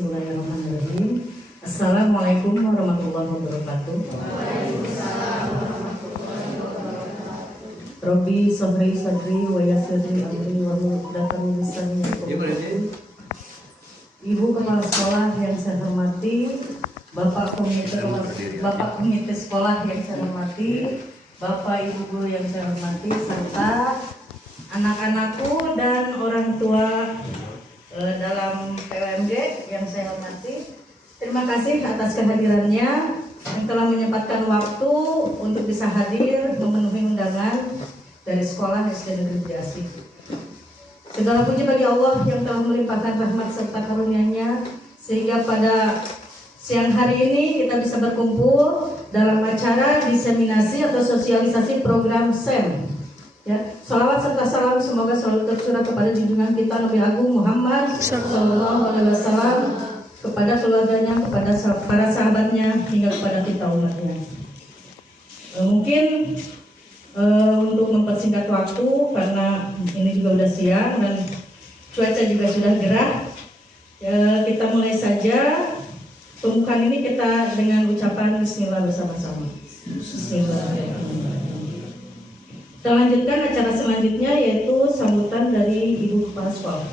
Bismillahirrahmanirrahim. Assalamualaikum warahmatullahi wabarakatuh. Robbi sabri sadri wa yassirli amri wa hlul lisani. Ibu Kepala Sekolah yang saya hormati, Bapak Komite Sekolah yang saya hormati, Bapak Ibu Guru yang saya hormati, serta anak-anakku dan orang tua dalam PWMD yang saya hormati. Terima kasih atas kehadirannya yang telah menyempatkan waktu untuk bisa hadir memenuhi undangan dari Sekolah SD Negeri Asih. Segala puji bagi Allah yang telah melimpahkan rahmat serta karunia-Nya sehingga pada siang hari ini kita bisa berkumpul dalam acara diseminasi atau sosialisasi program SEM. Ya, salawat serta salam semoga selalu tercurah kepada junjungan kita Nabi Agung Muhammad Sallallahu Alaihi Wasallam, kepada keluarganya, kepada para sahabatnya, hingga kepada kita umatnya. Mungkin untuk mempersingkat waktu karena ini juga udah siang dan cuaca juga sudah gerah, kita mulai saja. Pembukaan ini kita dengan ucapan Bismillah bersama-sama. Bismillahirrahmanirrahim. Kita lanjutkan acara selanjutnya yaitu sambutan dari Ibu Kepala Sekolah.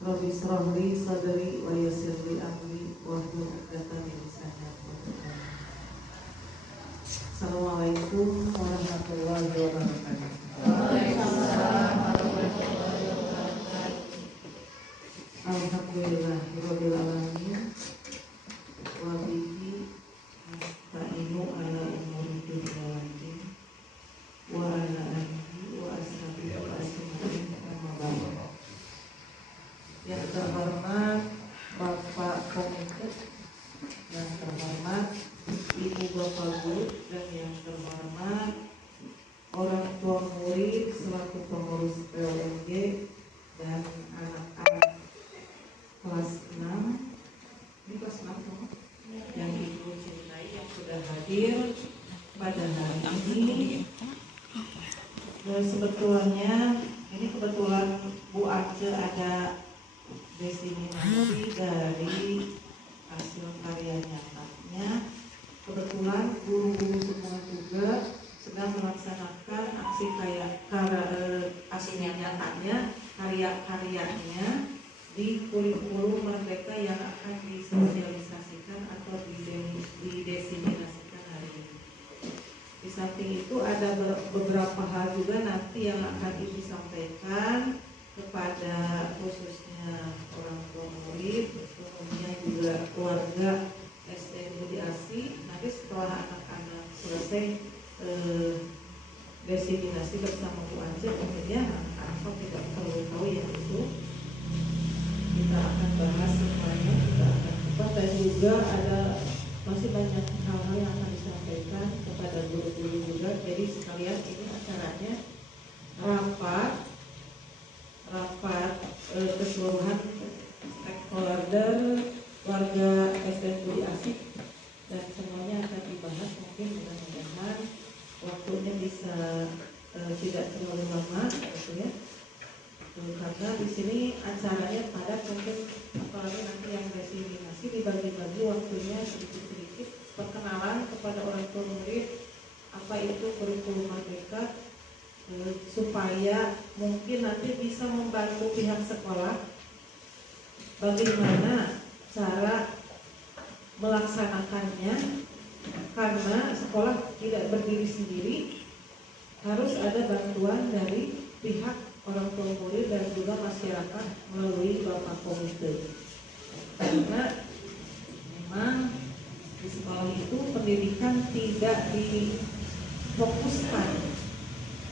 Rabbi shrahli sadri wa yassirli amri wahlul 'uqdatam min lisani yafqahu qawli. Assalamualaikum warahmatullahi wabarakatuh. Waalaikumsalam warahmatullahi wabarakatuh. Alhamdulillahirabbil alamin. Wa bihi nasta'inu ala umuri dunya wad din. Wa ala alihi wa ashabihi wa ashabihi amma ba'du. Yang terhormat Bapak Komite, yang terhormat Ibu Bapak Guru, dan yang terhormat orang tua murid selaku pengurus PWMG dan anak-anak kelas 6, ini kelas 6 yang Ibu cintai yang sudah hadir pada hari ini. Sebetulnya ini kebetulan Bu Arce ada diseminasi dari hasil karya nyatanya. Kebetulan guru-guru semua juga sedang melaksanakan aksi nyatanya, karya-karyanya di kurikulum mereka yang akan disosialisasikan atau dideseminasikan hari ini. Di samping itu ada beberapa hal juga nanti yang akan Ibu sampaikan kepada khususnya orang tua murid, kemudian juga keluarga SD Negeri Asih. Nanti setelah anak-anak selesai diseminasi bersama Bu Ance, kemudian anak-anak tidak perlu tahu ya itu kita akan bahas semuanya, kita akan cepat, dan juga ada masih banyak hal-hal yang akan disampaikan kepada guru-guru juga. Jadi sekalian ini acaranya rapat keseluruhan stakeholder warga SD Negeri Asih, dan semuanya akan dibahas. Mungkin mudah-mudahan waktunya bisa tidak terlalu lama, gitu ya. Karena di sini acaranya padat, mungkin apalagi nanti yang diseminasi dibagi-bagi waktunya sedikit-sedikit. Perkenalan kepada orang tua murid apa itu kurikulum merdeka, supaya mungkin nanti bisa membantu pihak sekolah bagaimana cara melaksanakannya, karena sekolah tidak berdiri sendiri, harus ada bantuan dari pihak orang tua murid dan juga masyarakat melalui Bapak Komite. Karena memang di sekolah itu pendidikan tidak difokuskan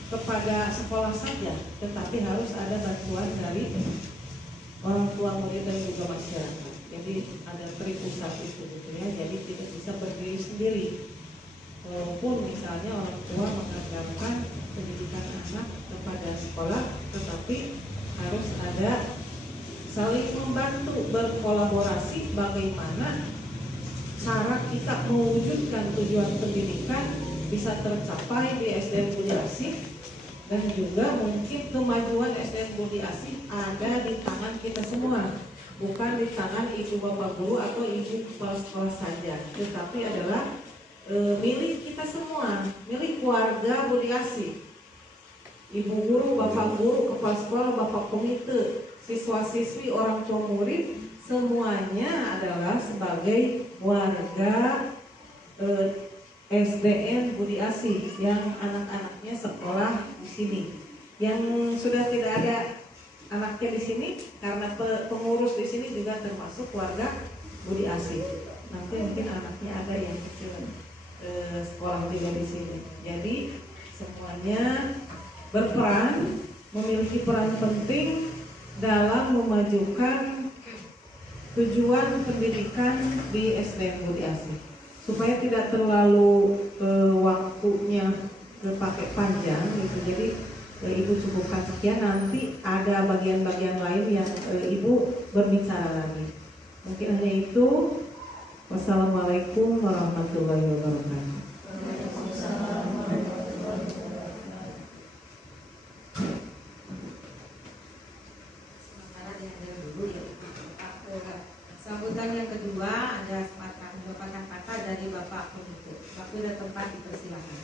kepada sekolah saja, tetapi harus ada bantuan dari orang tua murid dan juga masyarakat. Jadi ada tripusat itu gitu ya. Jadi tidak bisa berdiri sendiri. Walaupun misalnya orang tua menganggapkan pendidikan anak kepada sekolah, tetapi harus ada saling membantu, berkolaborasi bagaimana cara kita mewujudkan tujuan pendidikan bisa tercapai di SDN Budi Asih, dan juga mungkin kemajuan SDN Budi Asih ada di tangan kita semua, bukan di tangan ibu bapak guru atau ibu kepala sekolah saja, tetapi adalah milik kita semua, milik keluarga Budi Asih, ibu guru, bapak guru, kepala sekolah, bapak komite, siswa-siswi, orang tua murid, semuanya adalah sebagai warga SDN Budi Asih yang anak-anaknya sekolah di sini. Yang sudah tidak ada anaknya di sini karena pengurus di sini juga termasuk warga Budi Asih. Nanti mungkin anaknya ada yang kecil sekolah juga di sini. Jadi semuanya berperan, memiliki peran penting dalam memajukan tujuan pendidikan di SDN Budi Asih, supaya tidak terlalu waktunya pakai panjang gitu. Jadi ibu cukupkan sekian, nanti ada bagian-bagian lain yang ibu berbicara lagi. Mungkin hanya itu. Wassalamualaikum warahmatullahi wabarakatuh. Sambutan yang kedua ada sepatah kata dari Bapak Komite. Waktu dan tempat dipersilakan.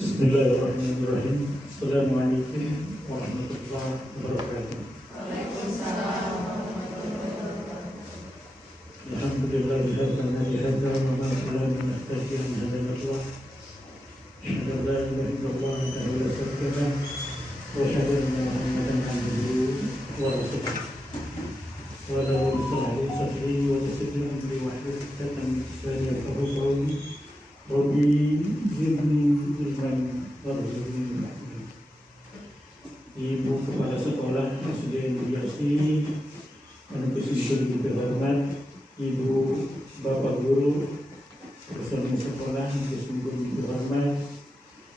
Bismillahirrahmanirrahim. Assalamualaikum warahmatullahi wabarakatuh. Waalaikumsalam. Alhamdulillah bihadzal hadza wa ma sallallahu alaihi wa sallam. Asyhadu an la ilaha illallah wahdahu la syarika lahu wa asyhadu anna Muhammadan abduhu wa rasuluh. Wa la yusalli sadri wa tasbihu amri wa hifdzatan min lisani yafqahu qawli. Rabbi zidni ilman warzuqni ilma. Ibu kepala sekolah SDN Budi Asih, yang kesini terhormat, Ibu Bapak Guru bersama sekolah yang kesini terhormat,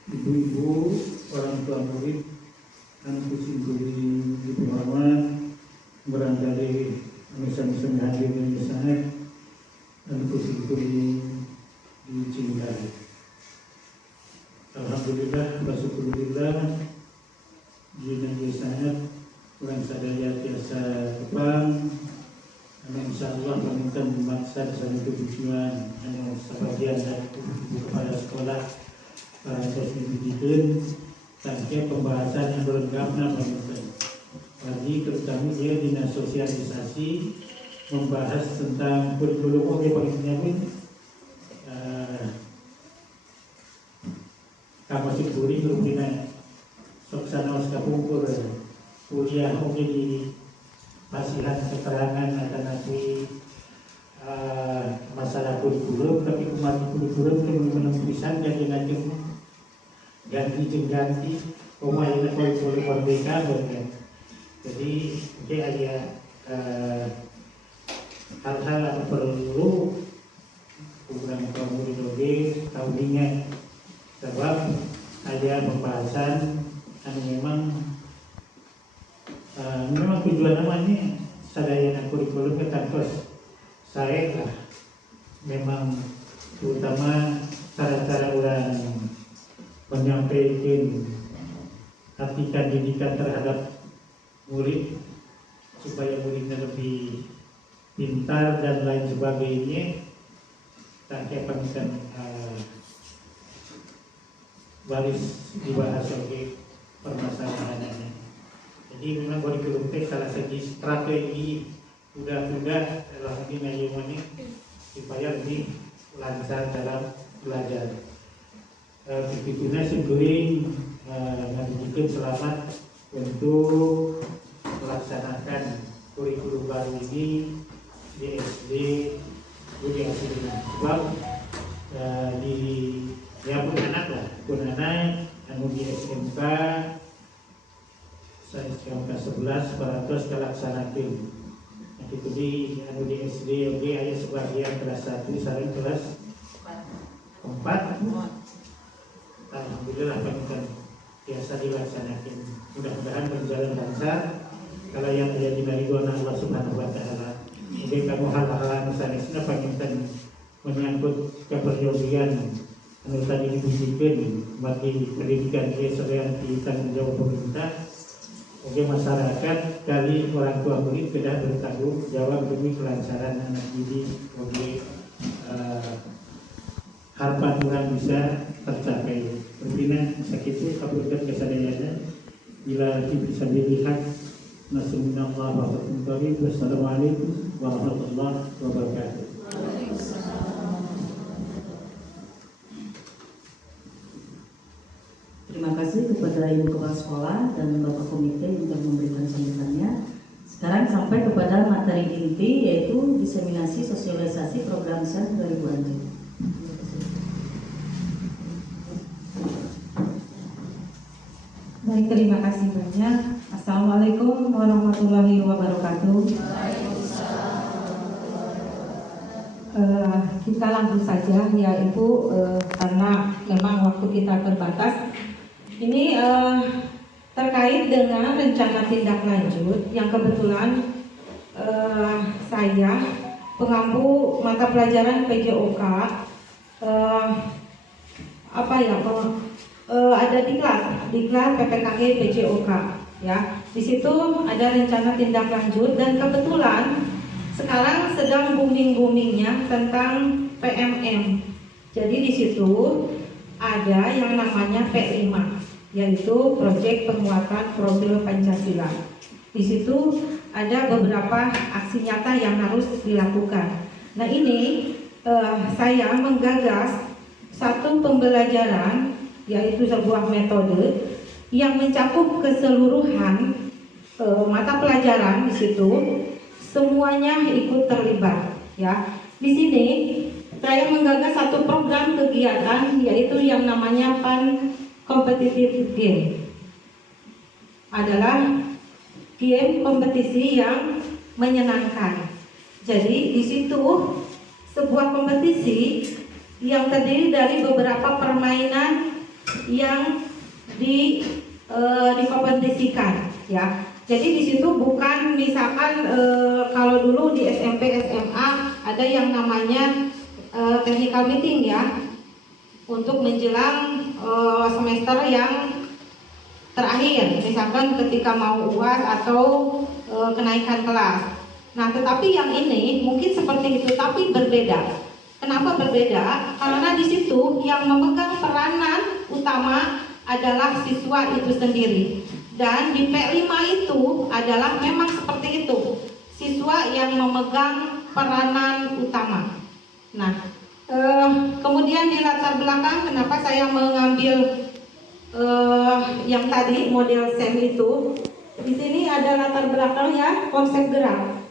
Ibu-ibu orang tua murid yang kesini terhormat, barangkali misalnya hadir di sana dan kesini dicintai. Alhamdulillah, bersyukurillah. Jinanya sangat kurang sadaya biasa kepang. Insyaallah meminta memaksa satu tujuan hanya sebagian dari kepala sekolah para pendidikan tanpa pembahasan yang berlengkapnya meminta. Lagi terutama dia dinas sosialisasi membahas tentang kurikulum pentingnya pun kamu siburi berhubungan soksana uskapungkur kuliah di hasilan keterangan akan nanti masalah kurikulum, tapi kemarin kurikulum itu menemukan jadi nanti ganti pemain kurikulum merdeka kan. Jadi ada hal-hal yang perlu program kamu di tahunnya, sebab ada pembahasan yang memang tujuan namanya sadayana kurikulum ke kampus saya lah, memang terutama cara-cara orang menyampaikan artikan didikan terhadap murid supaya muridnya lebih pintar dan lain sebagainya, tak kepankan baris dibahas sebagai permasalahannya. Jadi memang kurikulum itu salah satu strategi mudah-mudah dalam ini supaya lebih lancar dalam belajar. Begitunya sebelum menunjukkan selamat untuk melaksanakan kurikulum baru ini di SD Budi Asih. Sebab di ya pun anak anu di SMK saya SMK 11 paratos kalaksanakeun. Nah itu di anu di SD oke aya sebagian kelas 1 sareng kelas 4. Alhamdulillah panikan biasa dilaksanakan. Mudah-mudahan berjalan lancar. Kalau yang ada di ridwan Allah Subhanahu wa taala. Mungkin kamu hal-hal sanesna panginten menyangkut keperluan anu tadi dibuktikan bagi pendidikan keseluruhan di tanggung jawab pemerintah. Oke, masyarakat kali orang tua murid sudah bertanggung jawab demi kelancaran anak didik. Oke, harapan orang bisa tercapai. Berpindah sakit kabulkan kesadayana bila bisa dilihat. Wassalamualaikum warahmatullahi wabarakatuh. Terima kasih kepada Ibu Kepala Sekolah dan Bapak Komite untuk memberikan sambutannya. Sekarang sampai kepada materi inti, yaitu diseminasi sosialisasi program SEL 2000. Baik, terima kasih banyak. Assalamualaikum warahmatullahi wabarakatuh. Kita langsung saja ya Ibu, karena memang waktu kita terbatas. Ini terkait dengan rencana tindak lanjut yang kebetulan saya pengampu mata pelajaran PJOK ada diklat PPKG PJOK ya. Di situ ada rencana tindak lanjut dan kebetulan sekarang sedang booming-boomingnya tentang PMM. Jadi di situ ada yang namanya P5, yaitu Proyek Penguatan Profil Pancasila. Di situ ada beberapa aksi nyata yang harus dilakukan. Nah ini saya menggagas satu pembelajaran, yaitu sebuah metode yang mencakup keseluruhan mata pelajaran. Di situ semuanya ikut terlibat ya. Di sini saya menggagas satu program kegiatan, yaitu yang namanya PAN Competitive Game. Adalah game kompetisi yang menyenangkan. Jadi di situ sebuah kompetisi yang terdiri dari beberapa permainan yang dikompetisikan ya. Jadi di situ bukan misalkan kalau dulu di SMP SMA ada yang namanya technical meeting ya, untuk menjelang semester yang terakhir, misalkan ketika mau UAS atau kenaikan kelas. Nah, tetapi yang ini mungkin seperti itu, tapi berbeda. Kenapa berbeda? Karena di situ yang memegang peranan utama adalah siswa itu sendiri. Dan di P5 itu adalah memang seperti itu, siswa yang memegang peranan utama. Nah, kemudian di latar belakang kenapa saya mengambil yang tadi model SEM itu, di sini ada latar belakangnya konsep gerak.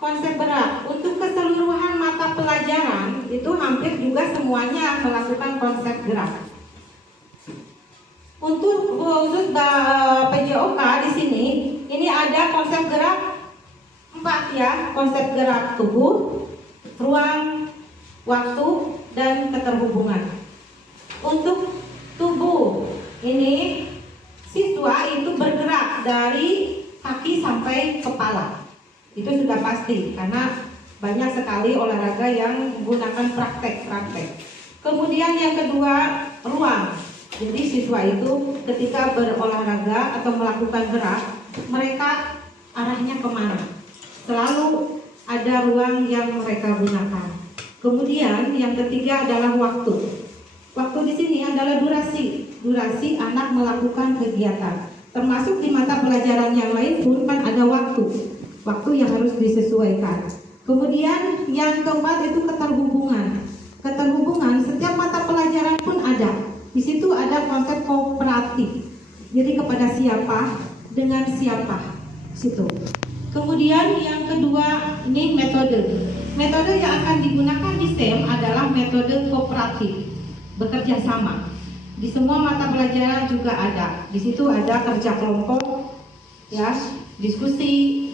Konsep gerak untuk keseluruhan mata pelajaran itu hampir juga semuanya melakukan konsep gerak. Untuk khusus PJOK di sini, ini ada konsep gerak 4 ya, konsep gerak tubuh, ruang, waktu, dan keterhubungan. Untuk tubuh ini siswa itu bergerak dari kaki sampai kepala. Itu sudah pasti karena banyak sekali olahraga yang menggunakan praktek. Kemudian yang kedua, ruang. Jadi siswa itu ketika berolahraga atau melakukan gerak, mereka arahnya kemana? Selalu ada ruang yang mereka gunakan. Kemudian yang ketiga adalah waktu. Waktu di sini adalah durasi anak melakukan kegiatan. Termasuk di mata pelajaran yang lain pun kan ada waktu yang harus disesuaikan. Kemudian yang keempat itu keterhubungan. keterhubungan, setiap mata pelajaran pun ada. Di situ ada konsep kooperatif. Jadi kepada siapa, dengan siapa. Situ. Kemudian yang kedua ini metode. Metode yang akan digunakan di STEM adalah metode kooperatif, bekerja sama. Di semua mata pelajaran juga ada. Di situ ada kerja kelompok, ya, diskusi,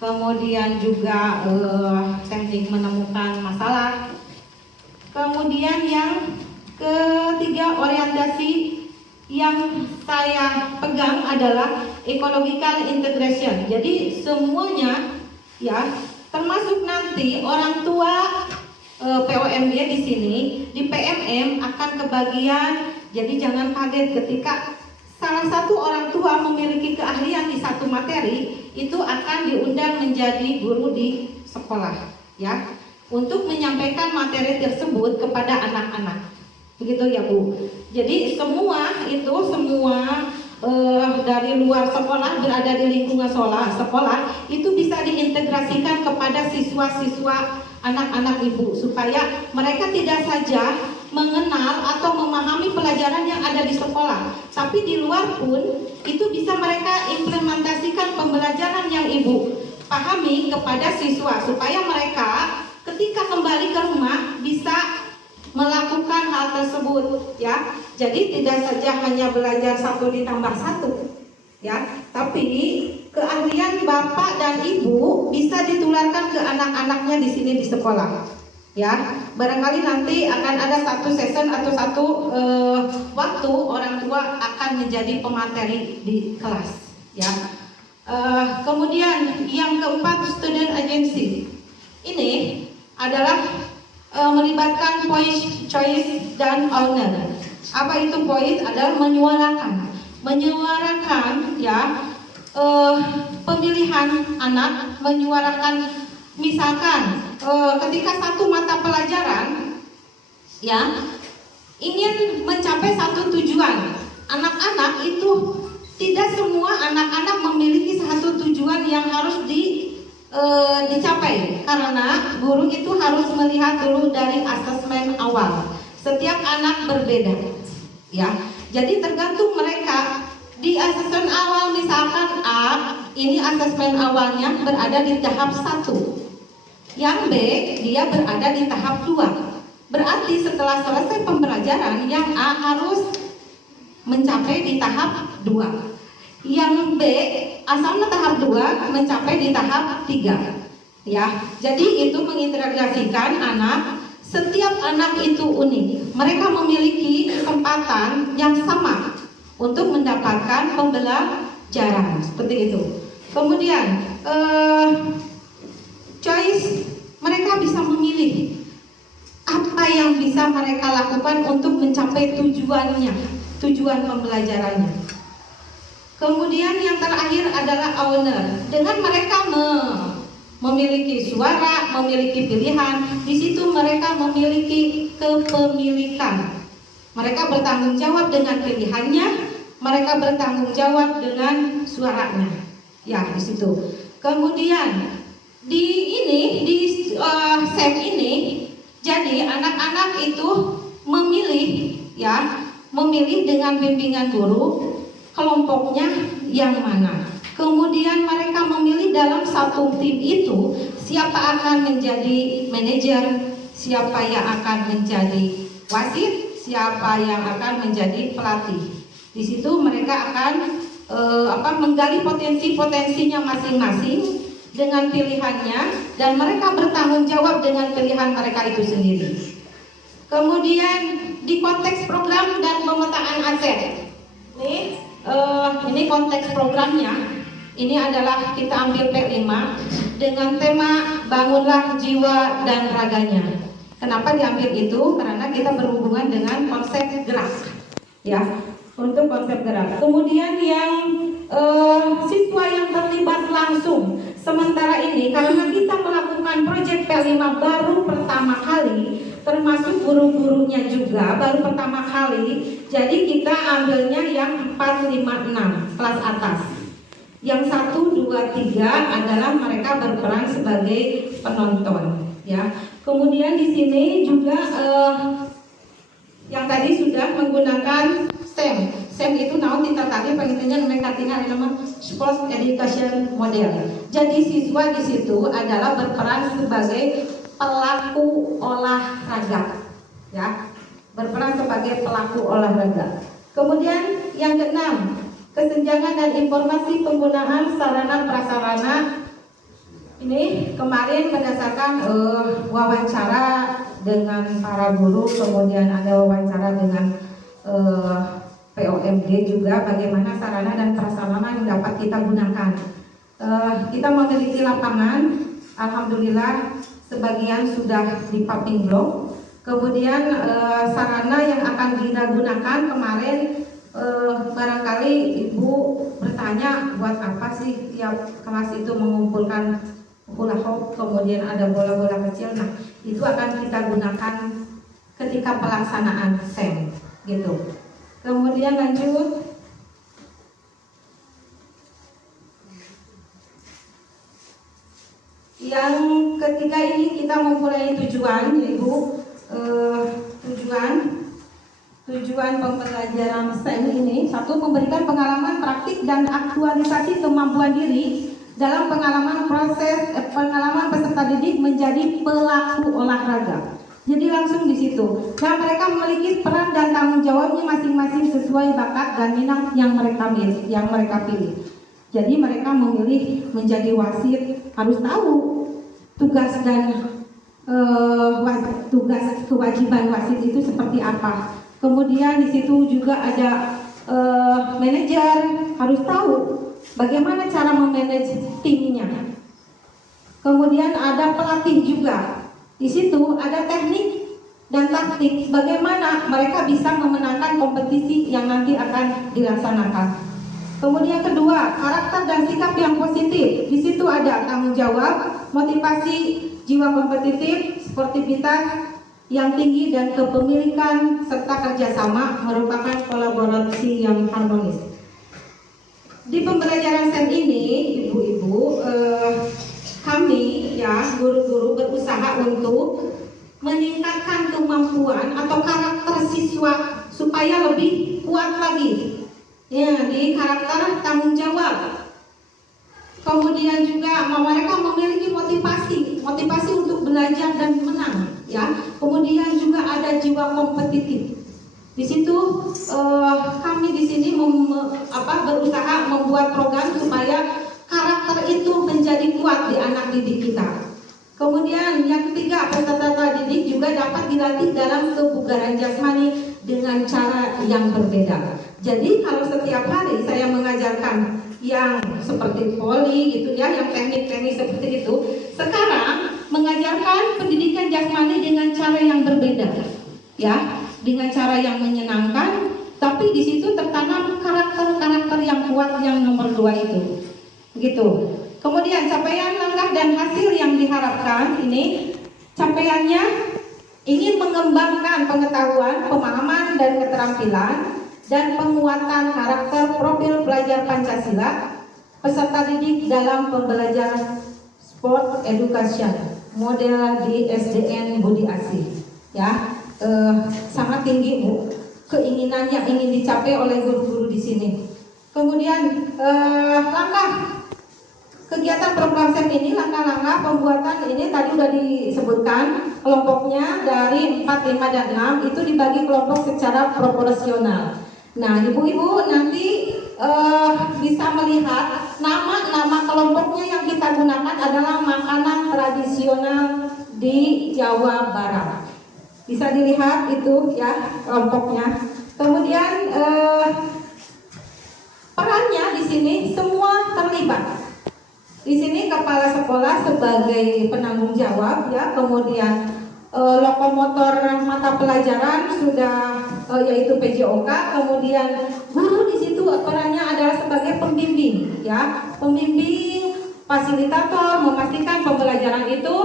kemudian juga teknik menemukan masalah. Kemudian yang ketiga, orientasi yang saya pegang adalah ecological integration. Jadi semuanya, ya, termasuk nanti orang tua POMY di sini di PMM akan kebagian. Jadi jangan kaget ketika salah satu orang tua memiliki keahlian di satu materi, itu akan diundang menjadi guru di sekolah, ya, untuk menyampaikan materi tersebut kepada anak-anak. Begitu ya Bu. Jadi semua dari luar sekolah berada di lingkungan sekolah itu bisa diintegrasikan kepada siswa-siswa anak-anak Ibu supaya mereka tidak saja mengenal atau memahami pelajaran yang ada di sekolah, tapi di luar pun itu bisa mereka implementasikan pembelajaran yang Ibu pahami kepada siswa supaya mereka ketika kembali ke rumah bisa melakukan hal tersebut, ya. Jadi tidak saja hanya belajar 1+1, ya, tapi keahlian Bapak dan Ibu bisa ditularkan ke anak-anaknya di sini di sekolah, ya. Barangkali nanti akan ada satu session atau satu waktu orang tua akan menjadi pemateri di kelas, ya. Kemudian yang keempat, student agency. Ini adalah melibatkan voice, choice, dan owner. Apa itu voice? Adalah menyuarakan, ya, pemilihan anak, menyuarakan, misalkan ketika satu mata pelajaran, ya, ingin mencapai satu tujuan. Anak-anak itu tidak semua anak-anak memiliki satu tujuan yang harus dicapai, karena guru itu harus melihat dulu dari asesmen awal. Setiap anak berbeda, ya. Jadi tergantung mereka di asesmen awal, misalkan A, ini asesmen awalnya berada di tahap 1. Yang B, dia berada di tahap 2. Berarti setelah selesai pembelajaran, yang A harus mencapai di tahap 2. Yang B asalnya tahap 2 mencapai di tahap 3, ya. Jadi itu mengintegrasikan anak. Setiap anak itu unik. Mereka memiliki kesempatan yang sama untuk mendapatkan pembelajaran, seperti itu. Kemudian choice, mereka bisa memilih apa yang bisa mereka lakukan untuk mencapai tujuannya, tujuan pembelajarannya. Kemudian yang terakhir adalah owner. Dengan mereka memiliki suara, memiliki pilihan, di situ mereka memiliki kepemilikan. Mereka bertanggung jawab dengan pilihannya, mereka bertanggung jawab dengan suaranya. Ya, di situ. Kemudian di SEM ini, jadi anak-anak itu memilih, ya, memilih dengan bimbingan guru kelompoknya yang mana. Kemudian mereka memilih dalam satu tim itu siapa akan menjadi manajer, siapa yang akan menjadi wasit, siapa yang akan menjadi pelatih. Di situ mereka akan menggali potensi-potensinya masing-masing dengan pilihannya, dan mereka bertanggung jawab dengan pilihan mereka itu sendiri. Kemudian di konteks program dan pemetaan aset. Ini konteks programnya. Ini adalah kita ambil P5 dengan tema bangunlah jiwa dan raganya. Kenapa diambil itu? Karena kita berhubungan dengan konsep gerak, ya, untuk konsep gerak. Kemudian yang siswa yang terlibat langsung. Sementara ini karena kita melakukan proyek P5 baru pertama kali, termasuk guru-gurunya juga baru pertama kali, jadi kita ambilnya yang 4, 5, 6 kelas atas. Yang 1, 2, 3 adalah mereka berperan sebagai penonton. ya. Kemudian di sini juga yang tadi sudah menggunakan STEM. STEM itu naon ditatake pentingnya mereka tinggal nama Sports Education Model. Jadi siswa di situ adalah berperan sebagai pelaku olahraga, ya, berperan sebagai pelaku olahraga. Kemudian yang keenam, kesenjangan dan informasi penggunaan sarana prasarana. Ini kemarin berdasarkan wawancara dengan para guru, kemudian ada wawancara dengan POMD juga, bagaimana sarana dan prasarana yang dapat kita gunakan. Kita memiliki lapangan, alhamdulillah sebagian sudah di paving block. Kemudian sarana yang akan kita gunakan kemarin, barangkali Ibu bertanya buat apa sih tiap kelas itu mengumpulkan hula hoop, kemudian ada bola-bola kecil. Nah, itu akan kita gunakan ketika pelaksanaan SEM gitu. Kemudian lanjut, yang ketiga ini kita mempunyai tujuan, Ibu. Tujuan pembelajaran STEM ini, satu, memberikan pengalaman praktik dan aktualisasi kemampuan diri dalam pengalaman peserta didik menjadi pelaku olahraga. Jadi langsung di situ. Nah, mereka memiliki peran dan tanggung jawabnya masing-masing sesuai bakat dan minat yang mereka pilih. Jadi mereka memilih menjadi wasit, harus tahu tugas dan tugas kewajiban wasit itu seperti apa. Kemudian di situ juga ada manajer, harus tahu bagaimana cara memanage timnya. Kemudian ada pelatih juga. Di situ ada teknik dan taktik bagaimana mereka bisa memenangkan kompetisi yang nanti akan dilaksanakan. Kemudian kedua, karakter dan sikap yang positif. Di situ ada tanggung jawab, motivasi, jiwa kompetitif, sportivitas yang tinggi dan kepemilikan serta kerjasama merupakan kolaborasi yang harmonis. Di pembelajaran STEM ini, ibu-ibu, kami ya guru-guru berusaha untuk meningkatkan kemampuan atau karakter siswa supaya lebih kuat lagi. Ya, di karakter tanggung jawab. Kemudian juga mereka memiliki motivasi untuk belajar dan menang, ya. Kemudian juga ada jiwa kompetitif. Di situ kami di sini berusaha membuat program supaya karakter itu menjadi kuat di anak didik kita. Kemudian yang ketiga, peserta didik juga dapat dilatih dalam kebugaran jasmani dengan cara yang berbeda. Jadi kalau setiap hari saya mengajarkan yang seperti voli gitu ya, yang teknik-teknik seperti itu, sekarang mengajarkan pendidikan jasmani dengan cara yang berbeda, ya, dengan cara yang menyenangkan, tapi di situ tertanam karakter-karakter yang kuat yang nomor 2 itu, gitu. Kemudian capaian langkah dan hasil yang diharapkan ini, capaiannya ingin mengembangkan pengetahuan, pemahaman dan keterampilan dan penguatan karakter profil pelajar Pancasila peserta didik dalam pembelajaran sport education model di SDN Budi Asih, ya. Sangat tinggi Bu keinginan yang ingin dicapai oleh guru-guru di sini. Kemudian langkah kegiatan program STEM ini, langkah-langkah pembuatan ini tadi sudah disebutkan kelompoknya dari 4, 5, dan 6 itu dibagi kelompok secara proporsional. Nah, ibu-ibu nanti bisa melihat nama-nama kelompoknya yang kita gunakan adalah makanan tradisional di Jawa Barat. Bisa dilihat itu ya kelompoknya. Kemudian perannya di sini semua terlibat. Di sini kepala sekolah sebagai penanggung jawab ya, kemudian lokomotor mata pelajaran sudah yaitu PJOK, kemudian guru di situ perannya adalah sebagai pembimbing ya, pembimbing, fasilitator, memastikan pembelajaran itu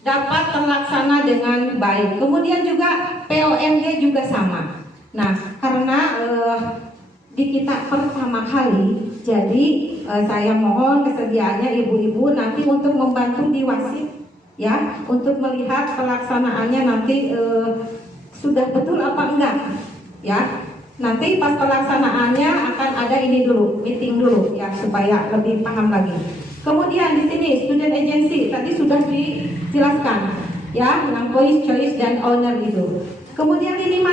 dapat terlaksana dengan baik. Kemudian juga POMG juga sama. Nah, karena di kita pertama kali, jadi saya mohon kesediaannya ibu-ibu nanti untuk membantu di wasit ya, untuk melihat pelaksanaannya nanti sudah betul apa enggak, ya. Nanti pas pelaksanaannya akan ada ini dulu, meeting dulu ya, supaya lebih paham lagi. Kemudian di sini student agency tadi sudah dijelaskan ya, yang choice dan owner itu. Kemudian lini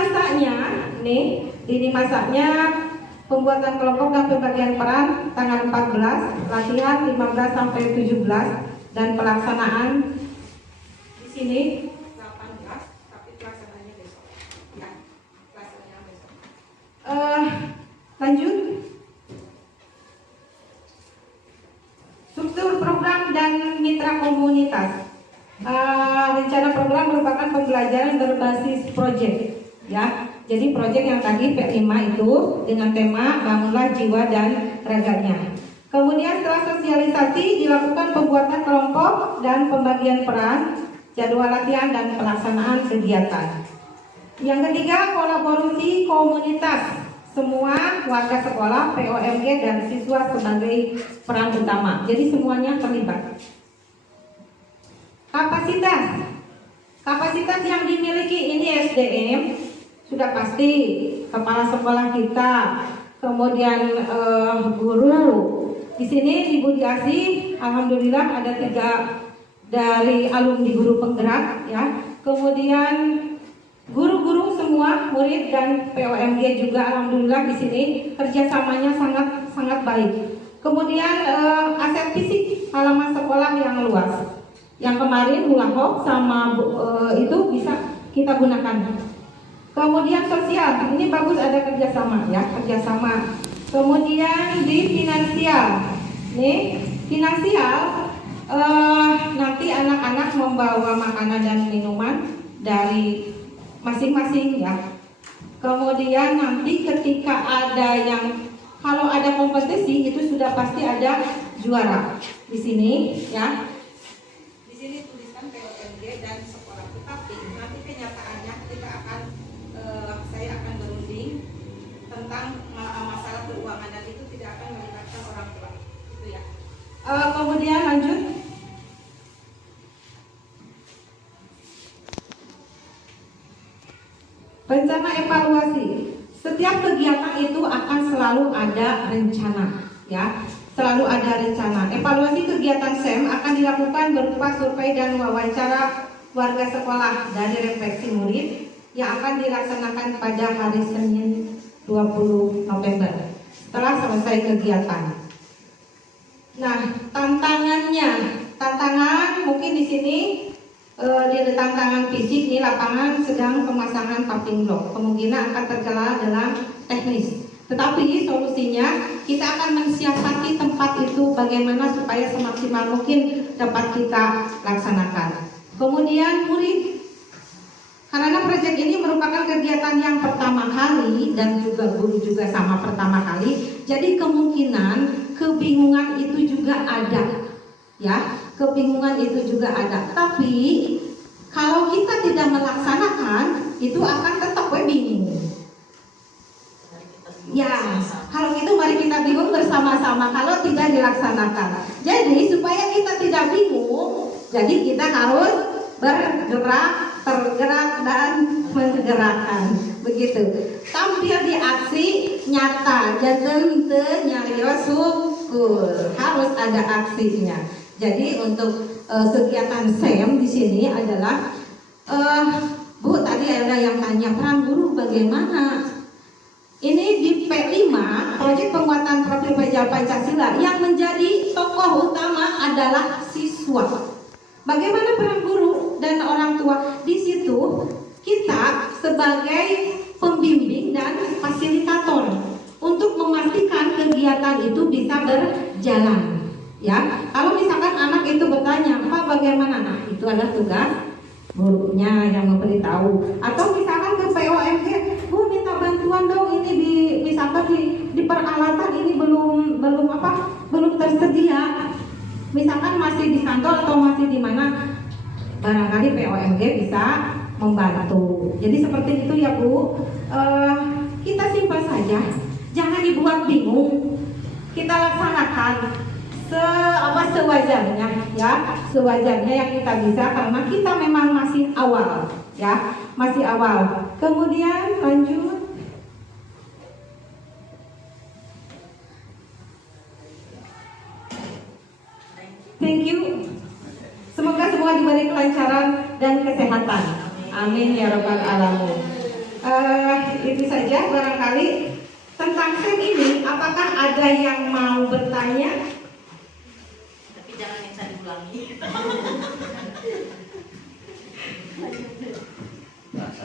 masanya pembuatan kelompok dan pembagian peran tanggal 14, latihan 15 sampai 17 dan pelaksanaan di sini 18, tapi pelaksanaannya besok. Ya, pelaksanaannya besok. Lanjut. Struktur program dan mitra komunitas. Rencana program merupakan pembelajaran berbasis proyek, ya. Jadi proyek yang tadi P5 itu dengan tema bangunlah jiwa dan raganya. Kemudian setelah sosialisasi dilakukan pembuatan kelompok dan pembagian peran, jadwal latihan dan pelaksanaan kegiatan. Yang ketiga, kolaborasi komunitas. Semua warga sekolah, POMG dan siswa sebagai peran utama. Jadi semuanya terlibat. Kapasitas yang dimiliki ini SDM sudah pasti, kepala sekolah kita, kemudian guru. Di sini di Budi Asih, alhamdulillah ada 3 dari alumni guru penggerak, ya. Kemudian guru-guru semua, murid dan POMG juga alhamdulillah di sini kerjasamanya sangat baik. Kemudian aset fisik halaman sekolah yang luas. Yang kemarin hula hoop sama itu bisa kita gunakan. Kemudian sosial, ini bagus ada kerjasama ya, kerjasama. Kemudian di finansial, nih finansial nanti anak-anak membawa makanan dan minuman dari masing-masing ya. Kemudian nanti ketika ada kalau ada kompetisi itu sudah pasti ada juara di sini ya. Di sini tuliskan POMG dan sekolah, tetapi nanti kenyataannya kita akan saya akan berunding tentang masalah keuangan dan itu tidak akan melibatkan orang tua, itu ya. Kemudian lanjut. Rencana evaluasi. Setiap kegiatan itu akan selalu ada rencana, ya. Selalu ada rencana. Evaluasi kegiatan SEM akan dilakukan berupa survei dan wawancara warga sekolah dari refleksi murid yang akan dilaksanakan pada hari Senin 20 November setelah selesai kegiatan. Nah, tantangan mungkin di sini di tantangan fisik nih, lapangan sedang pemasangan paving block, kemungkinan akan terkendala dalam teknis. Tetapi solusinya kita akan mensiasati tempat itu bagaimana supaya semaksimal mungkin dapat kita laksanakan. Kemudian murid, karena proyek ini merupakan kegiatan yang pertama kali dan juga guru juga sama pertama kali, jadi kemungkinan kebingungan itu juga ada. Ya, kebingungan itu juga ada. Tapi kalau kita tidak melaksanakan, itu akan tetap bingung. Ya, kalau gitu mari kita bingung bersama-sama kalau tidak dilaksanakan. Jadi supaya kita tidak bingung, jadi kita harus bergerak, tergerak dan menggerakkan. Begitu. Tampil di aksi nyata, jangan nyarios syukur. Harus ada aksinya. Jadi untuk kegiatan SEM di sini adalah Bu, tadi ada yang tanya peran guru bagaimana? Ini di P5 proyek penguatan profil pelajar Pancasila yang menjadi tokoh utama adalah siswa. Bagaimana peran guru dan orang tua? Di situ kita sebagai pembimbing dan fasilitator untuk memastikan kegiatan itu bisa berjalan. Ya, kalau misalkan anak itu bertanya, Pak bagaimana? Nah, itu adalah tugas gurunya yang memberitahu. Atau misalkan ke POMG, Bu minta bantuan dong, ini misalkan di peralatan ini belum tersedia. Misalkan masih di kantor atau masih di mana, barangkali POMG bisa membantu. Jadi seperti itu ya Bu. Kita simpel saja, jangan dibuat bingung. Kita laksanakan. sewajarnya ya, sewajarnya yang kita bisa karena kita memang masih awal ya, masih awal. Kemudian lanjut. Thank you. Semoga semua diberi kelancaran dan kesehatan. Amin ya rabbal alamin. Itu saja barangkali tentang SEM ini. Apakah ada yang mau bertanya? Tapi jangan yang saya diulangi.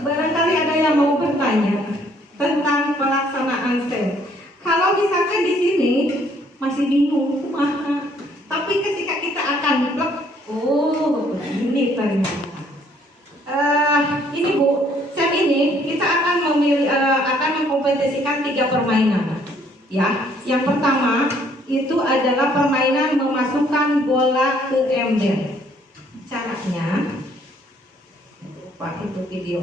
Barangkali ada yang mau bertanya tentang pelaksanaan SEM. Kalau misalkan di sini masih bingung, tapi ketika kita akan blok, oh ini ternyata. Ini Bu, SEM ini kita akan memilih, akan mengkompetisikan 3 permainan. Ya, yang pertama itu adalah permainan memasukkan bola ke ember. Caranya, lupa itu video.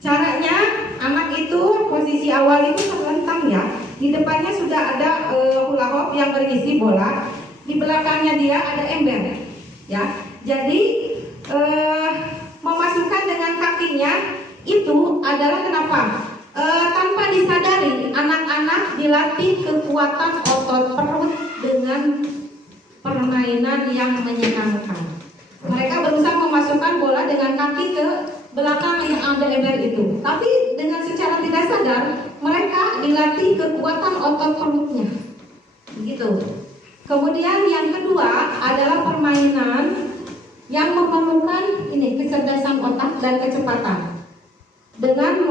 Caranya, anak itu posisi awal itu terlentang ya. Di depannya sudah ada hula hoop yang berisi bola. Di belakangnya dia ada ember. Ya, jadi memasukkan dengan kakinya itu adalah kenapa? Tanpa disadari, anak-anak dilatih kekuatan otot perut dengan permainan yang menyenangkan. Mereka berusaha memasukkan bola dengan kaki ke belakang yang ada ember itu. Tapi dengan secara tidak sadar, mereka dilatih kekuatan otot perutnya. Begitu. Kemudian yang kedua adalah permainan yang memerlukan ini kecerdasan otak dan kecepatan. Dengan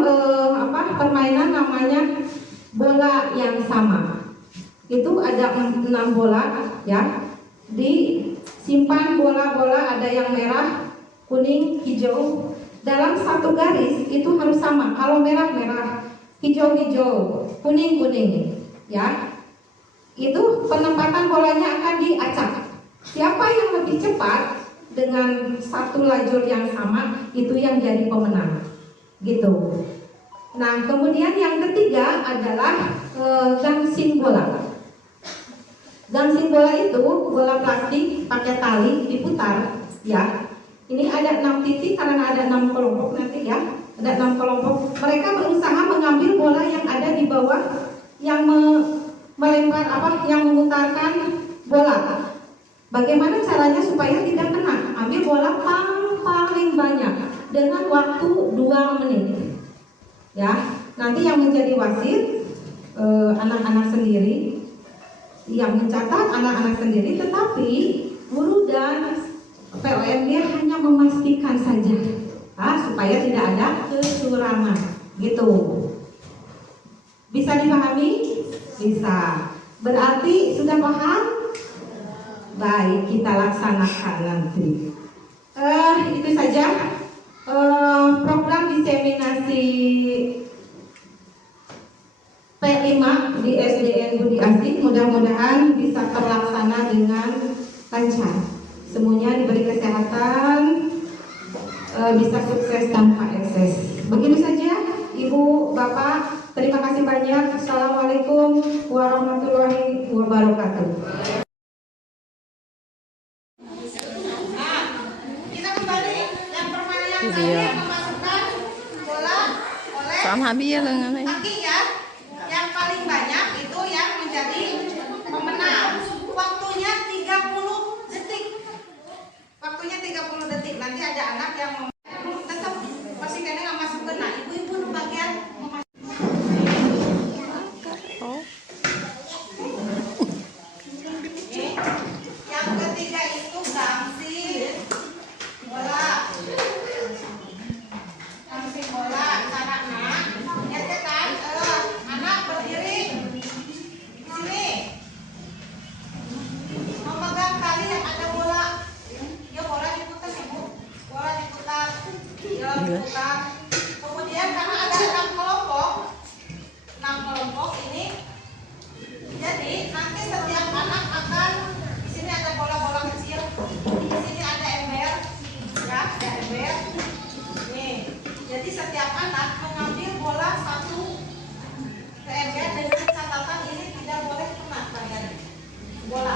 permainan namanya bola yang sama. Itu ada 6 bola ya. Disimpan bola-bola, ada yang merah, kuning, hijau. Dalam satu garis itu harus sama. Kalau merah merah, hijau hijau, kuning kuning, ya. Itu penempatan bolanya akan diacak. Siapa yang lebih cepat dengan satu lajur yang sama, itu yang jadi pemenang. Gitu. Nah, kemudian yang ketiga adalah gangsing bola. Gangsing bola itu bola plastik pakai tali diputar, ya. Ini ada 6 titik karena ada 6 kelompok nanti ya. Ada 6 kelompok. Mereka berusaha mengambil bola yang ada di bawah yang melempar yang memutarkan bola. Bagaimana caranya supaya tidak kena? Ambil bola paling banyak dengan waktu 2 menit. Ya, nanti yang menjadi wasit anak-anak sendiri, yang mencatat anak-anak sendiri, tetapi guru dan POM dia hanya memastikan saja, supaya tidak ada kecurangan, gitu. Bisa dipahami? Bisa. Berarti sudah paham? Baik, kita laksanakan nanti. Itu saja program diseminasi P5 di SDN Budi Asih. Mudah-mudahan bisa terlaksana dengan lancar. Semuanya diberi kesehatan, bisa sukses tanpa ekses. Begitu saja, Ibu, Bapak. Terima kasih banyak. Assalamualaikum warahmatullahi wabarakatuh. Kita kembali yang permainan tadi memasukkan bola oleh kaki ya. Yang paling banyak itu yang menjadi pemenang. Waktunya 30 detik. Waktunya 30 detik. Nanti ada anak yang tetap masih kena nggak masuk kena. Ibu-ibu bagian yang ketiga itu gangsing bola. Gangsing bola caranya ya kan, anak berdiri sini, memegang tali yang ada bola. Ya bola diputar ibu, bola diputar, ya diputar. Kemudian karena ada 6 kelompok ini, jadi nanti setiap anak akan, di sini ada bola-bola kecil, di sini ada ember, ya ada ember. Nih, jadi setiap anak mengambil bola satu ke ember dengan catatan ini tidak boleh kena bagian bola.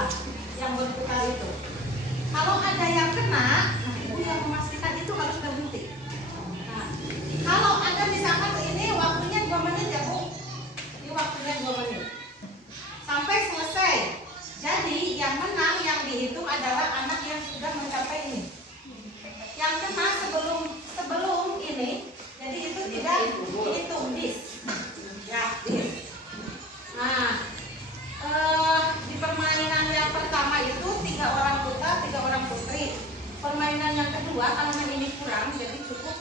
kedua kalau yang ini kurang, jadi cukup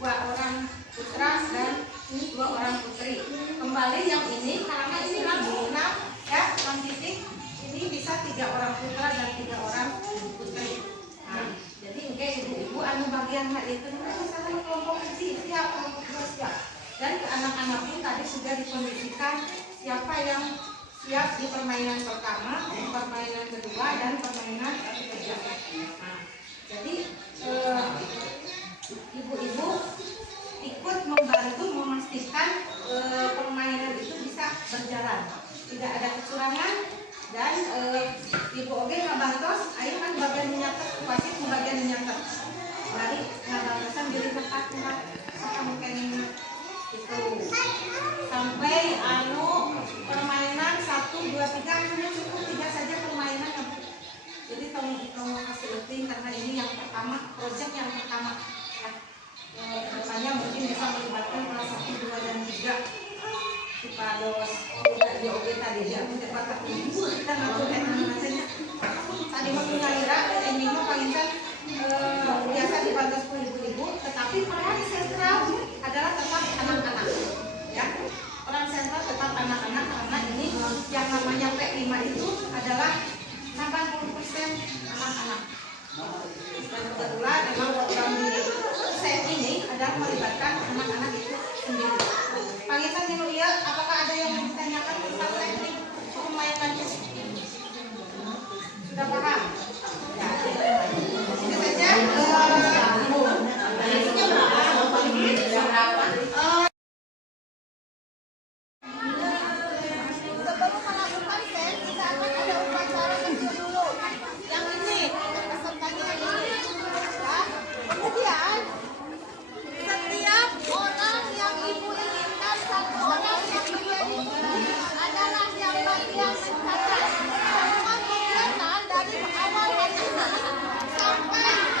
2 orang putra dan ini 2 orang putri. Kembali yang ini karena ini lagi 6 ya, 6 titik, ini bisa 3 orang putra dan 3 orang putri. Nah, jadi oke ibu-ibu anu bagian hal itu misalnya kelompok siap, kelompok 2 siap. Dan ke anak-anak pun tadi sudah dikondisikan siapa yang siap di permainan pertama, permainan kedua, dan permainan ketiga. Nah, jadi ibu-ibu ikut membantu memastikan permainan itu bisa berjalan, tidak ada kecurangan, dan ibu oge ngabantos, ayo kan bagian menyatet, wasit bagian menyatet, dari ngabantosan diri tempat mungkin itu sampai permainan 1, 2, 3 hanya cukup 3 saja permainan. Jadi tolong kasih letting karena ini yang pertama, proyek yang pertama ya. Kedepannya mungkin bisa melibatkan kelas 1, 2, dan 3 Cipados udah DOG tadi ya, mencepat kita ngatur saja tadi waktu ngalira ini mah palingan biasa dibantu 10.000, tetapi peran sentral adalah tetap anak-anak ya, peran sentral tetap anak-anak karena ini yang namanya P5 itu adalah 80% anak-anak. Dan kebetulan memang program di set ini adalah melibatkan anak-anak itu sendiri. Pangitan di Mulia, apakah ada yang mau ditanyakan tentang teknik permainannya? Sudah paham? Ya. Ini saja. Sebelum melakukan set, kita akan ada upacara kecil dulu. Yang ini, pesertanya ini. Ya. Kemudian, setiap orang yang ibu inginkan, 1 orang yang menjadi adalah yang bagian mencatat semua kegiatan dari awal hari ini sampai terakhir.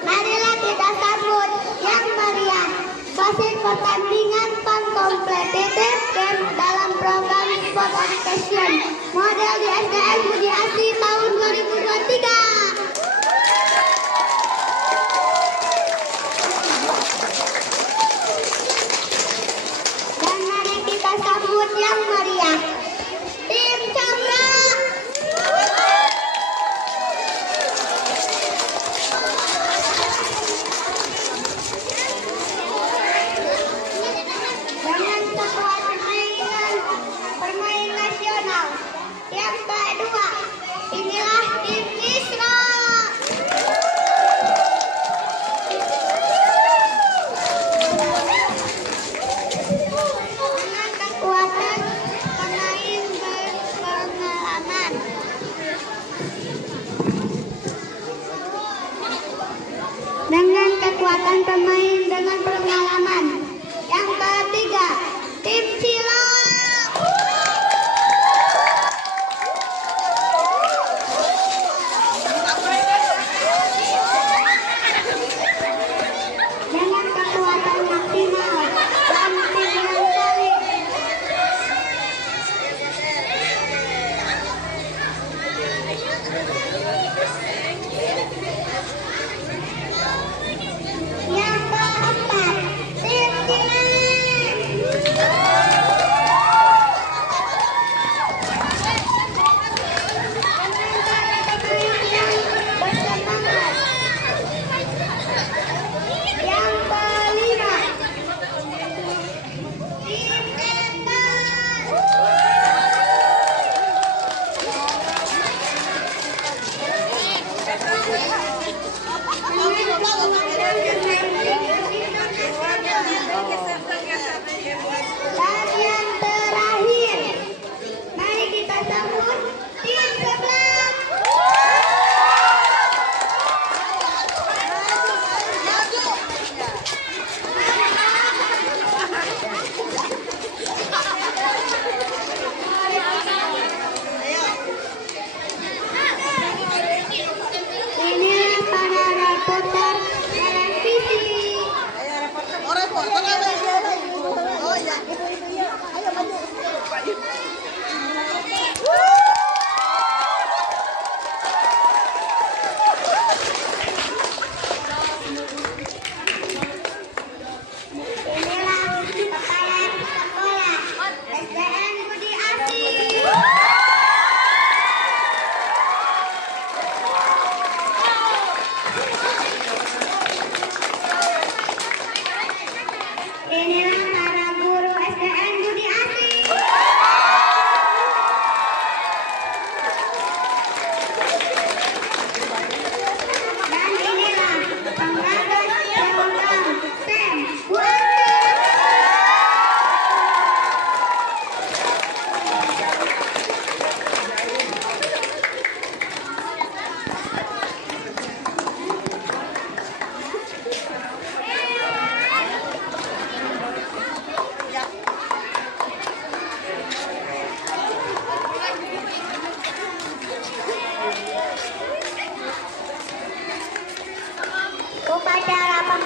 Marilah kita sambut yang meriah wasit pertandingan Uncompetitive Game dalam program Sport Education model di SDN Budi Asi tahun 2023. Dan mari kita sambut yang meriah Tim Chandra. Dengan ketua permain nasional yang kedua, inilah tim Isra. Dengan kekuatan pemain berpengalaman. Dengan kekuatan pemain dengan pengalaman. Yang ketiga, tim Cilok.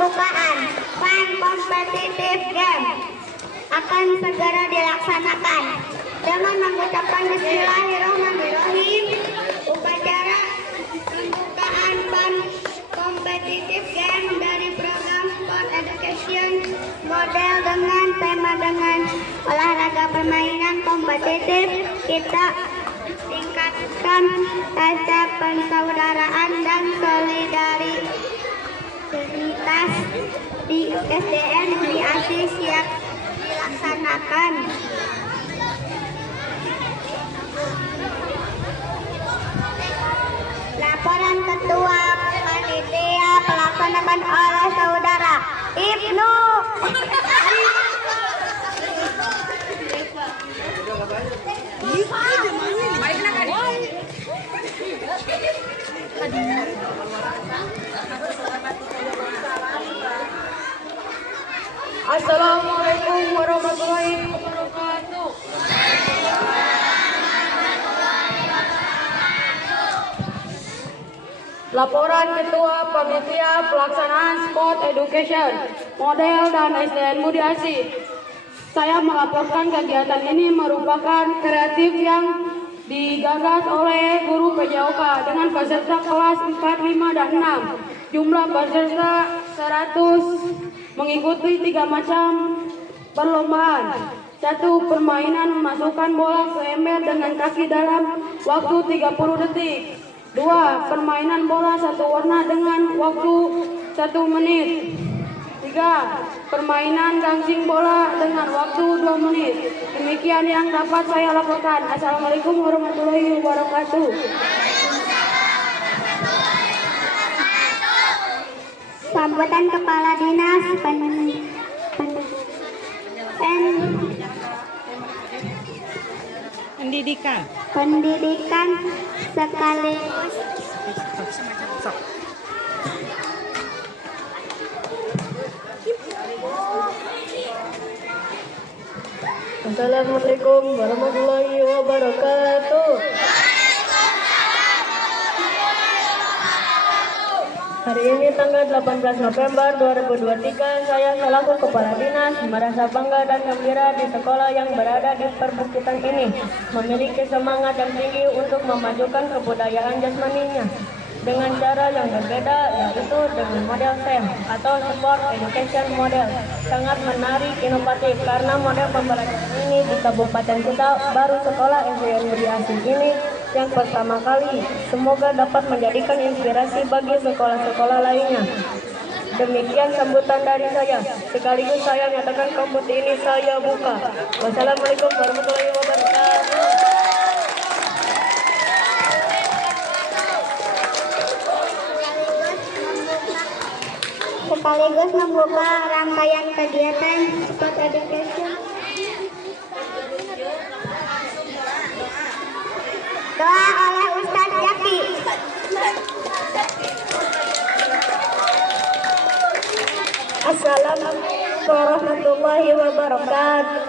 pembukaan Fun Competitive Game akan segera dilaksanakan. Dengan mengucapkan Bismillahirrahmanirrahim, upacara pembukaan Fun Competitive Game dari program Sport Education model dengan tema dengan olahraga permainan kompetitif, kita tingkatkan rasa persaudaraan dan solidaritas di SDN Budi Asih siap dilaksanakan. Laporan Ketua Panitia pelaksanakan oleh Saudara Ibnu. Assalamualaikum warahmatullahi wabarakatuh. Laporan Ketua Panitia Pelaksanaan Sport Education Model dan SDN Budi Asih. Saya melaporkan kegiatan ini merupakan kreatif yang digagas oleh guru PJOK dengan peserta kelas 4, 5, dan 6. Jumlah peserta 100, mengikuti 3 macam perlombaan. 1. Permainan memasukkan bola ke ember dengan kaki dalam waktu 30 detik. 2. Permainan bola satu warna dengan waktu 1 menit. 3. Permainan gangsing bola dengan waktu 2 menit. Demikian yang dapat saya laporkan. Assalamualaikum warahmatullahi wabarakatuh. Sambutan Kepala Dinas Pendidikan sekaligus Assalamualaikum warahmatullahi wabarakatuh. Hari ini tanggal 18 November 2023, saya selaku Kepala Dinas merasa bangga dan gembira di sekolah yang berada di perbukitan ini memiliki semangat yang tinggi untuk memajukan kebudayaan jasmaninya dengan cara yang berbeda, yaitu dengan model STEM atau Sport Education Model. Sangat menarik, inovatif karena model pembelajaran ini di kabupaten kita baru sekolah SDN Budi Asih ini yang pertama kali. Semoga dapat menjadikan inspirasi bagi sekolah-sekolah lainnya. Demikian sambutan dari saya. Sekaligus saya nyatakan kompetisi ini saya buka. Wassalamualaikum warahmatullahi wabarakatuh. sekaligus membuka rangkaian kegiatan Sport Education. Doa oleh Ustadz Jaki. Assalamualaikum warahmatullahi wabarakatuh.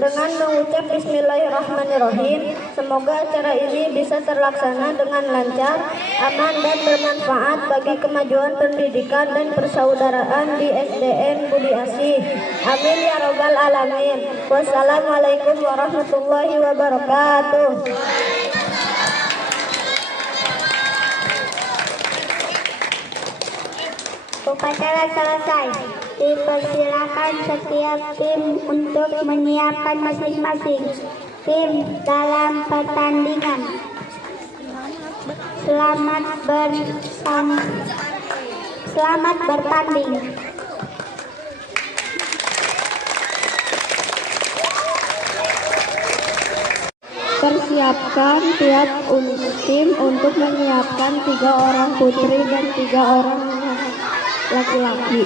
Dengan mengucap Bismillahirrahmanirrahim, semoga acara ini bisa terlaksana dengan lancar, aman, dan bermanfaat bagi kemajuan pendidikan dan persaudaraan di SDN Budi Asih. Amin ya rabbal alamin. Wassalamualaikum warahmatullahi wabarakatuh. Upacara selesai. Dipersilakan setiap tim untuk menyiapkan masing-masing tim dalam pertandingan. Selamat bertanding. Persiapkan tiap tim untuk menyiapkan 3 orang putri dan 3 orang laki-laki.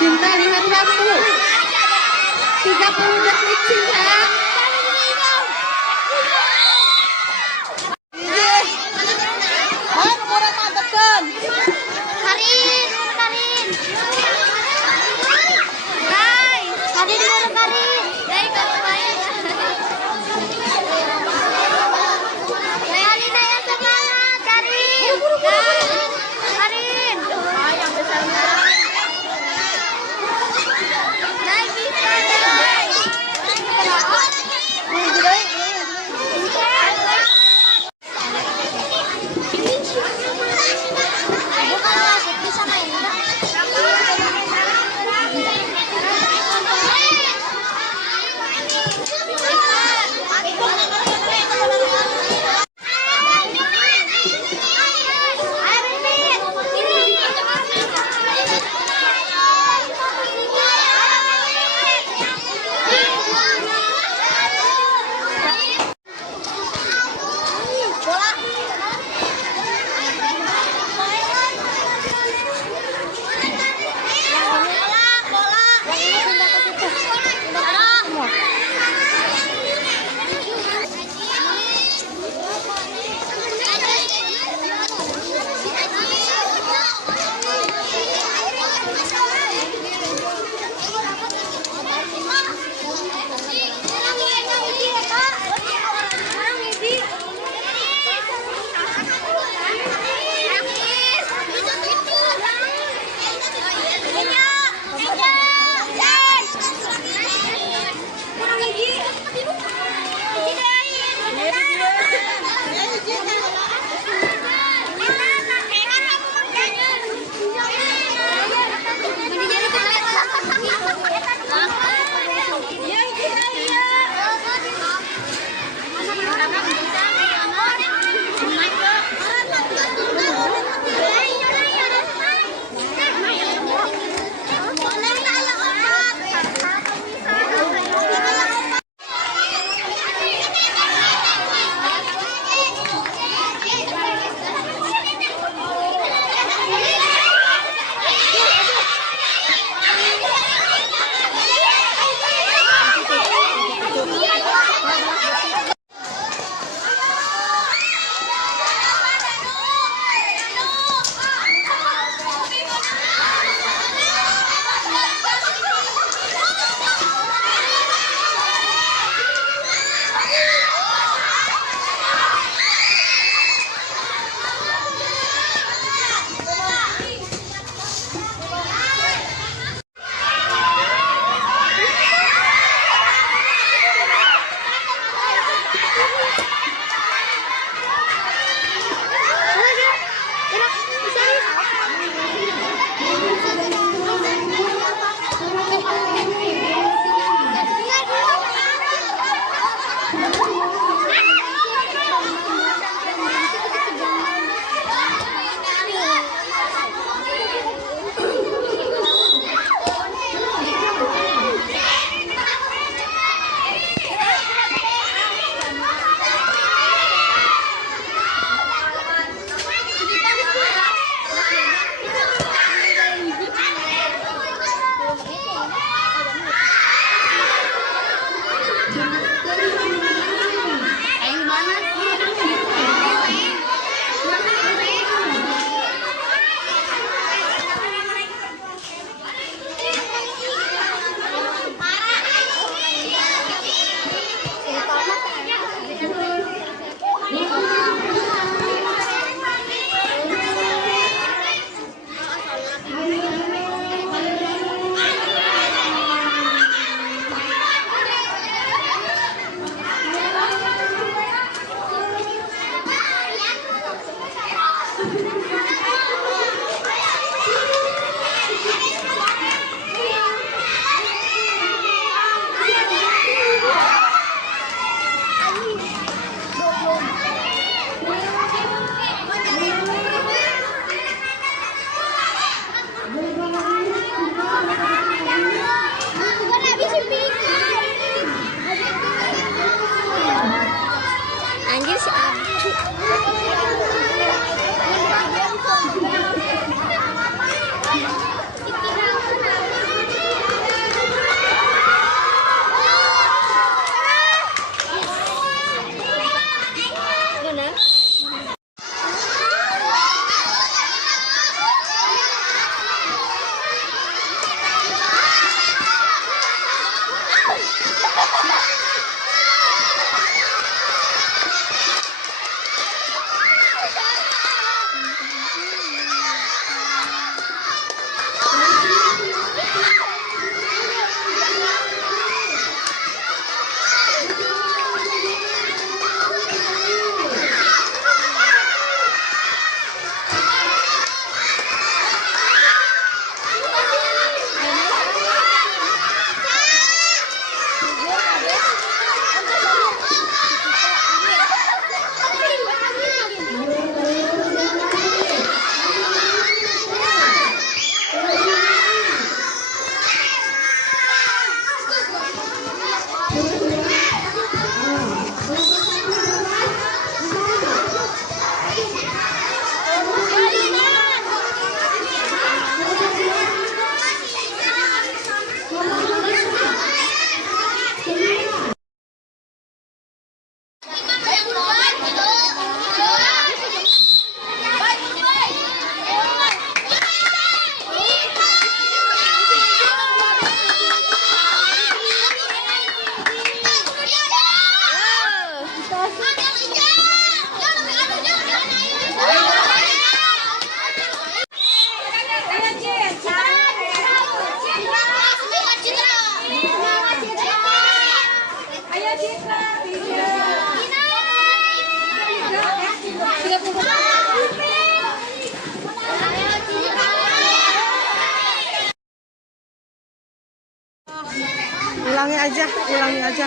Cinta lihat waktu. 30 detik Cinta. aja, ulangi aja.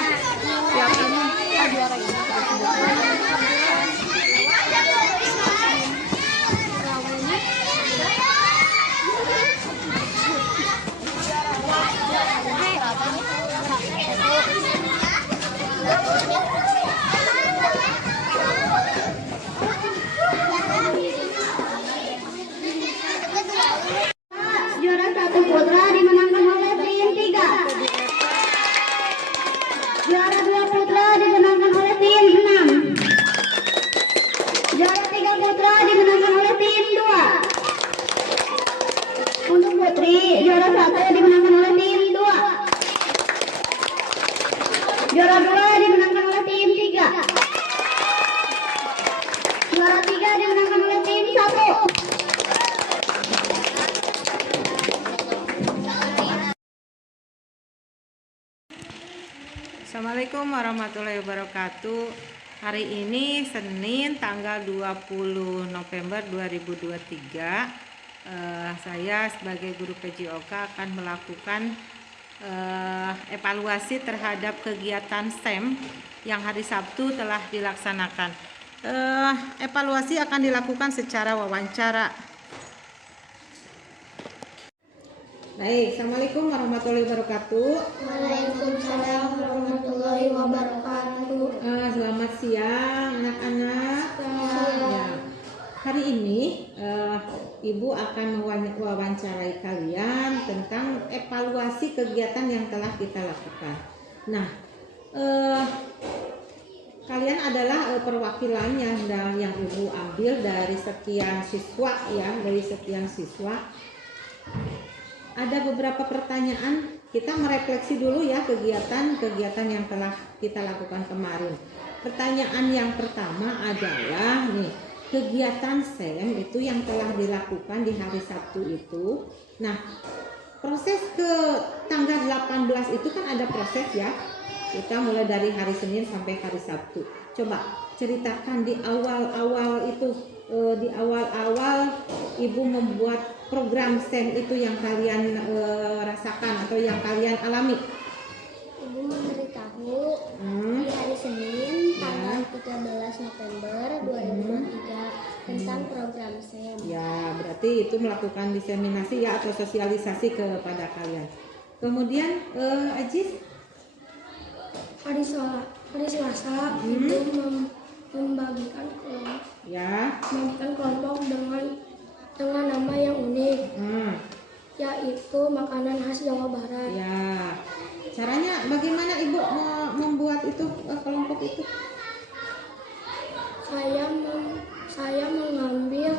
Siapin. Juara 1 putra dimenangkan oleh tim 3. Juara 2 putra dimenangkan oleh tim 6. Juara 3 putra dimenangkan oleh tim 2. Untuk putri, juara 1 dimenangkan oleh tim 2. Juara 2 dimenangkan oleh tim 3. Juara 3 dimenangkan oleh tim 1. Assalamualaikum warahmatullahi wabarakatuh. Hari ini Senin tanggal 20 November 2023. Saya sebagai guru PJOK akan melakukan evaluasi terhadap kegiatan STEM yang hari Sabtu telah dilaksanakan. Evaluasi akan dilakukan secara wawancara. Baik, Assalamualaikum warahmatullahi wabarakatuh. Waalaikumsalam warahmatullahi wabarakatuh. Selamat siang anak-anak. Ya, hari ini Ibu akan mewawancarai kalian tentang evaluasi kegiatan yang telah kita lakukan. Nah, kalian adalah perwakilan yang Ibu ambil dari sekian siswa ya, dari sekian siswa. Ada beberapa pertanyaan, kita merefleksi dulu ya kegiatan yang telah kita lakukan kemarin. Pertanyaan yang pertama adalah nih, kegiatan STEM itu yang telah dilakukan di hari Sabtu itu. Nah, proses ke tanggal 18 itu kan ada proses ya. Kita mulai dari hari Senin sampai hari Sabtu. Coba ceritakan di awal-awal itu, di awal-awal Ibu membuat program STEM itu yang kalian rasakan atau yang kalian alami. Ibu memberitahu di hari Senin tanggal 13 November 2023 tentang program STEM. Ya, berarti itu melakukan diseminasi ya atau sosialisasi kepada kalian. Kemudian Ajis, Hari Selasa Ibu membagikan kelompok dengan nama yang unik, yaitu makanan khas Jawa Barat. ya, caranya bagaimana Ibu membuat itu kelompok itu? Saya mengambil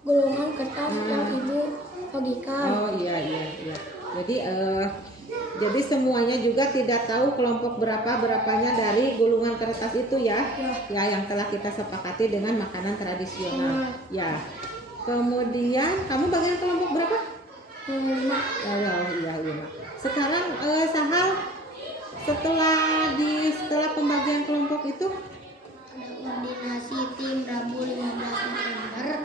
gulungan kertas yang Ibu bagikan. Oh iya. Jadi semuanya juga tidak tahu kelompok berapanya dari gulungan kertas itu ya. Ya, yang telah kita sepakati dengan makanan tradisional. Ya. Kemudian kamu bagian kelompok berapa? 5. Iya. Sekarang Sahal, setelah pembagian kelompok itu Ada koordinasi tim Rabu 15 November.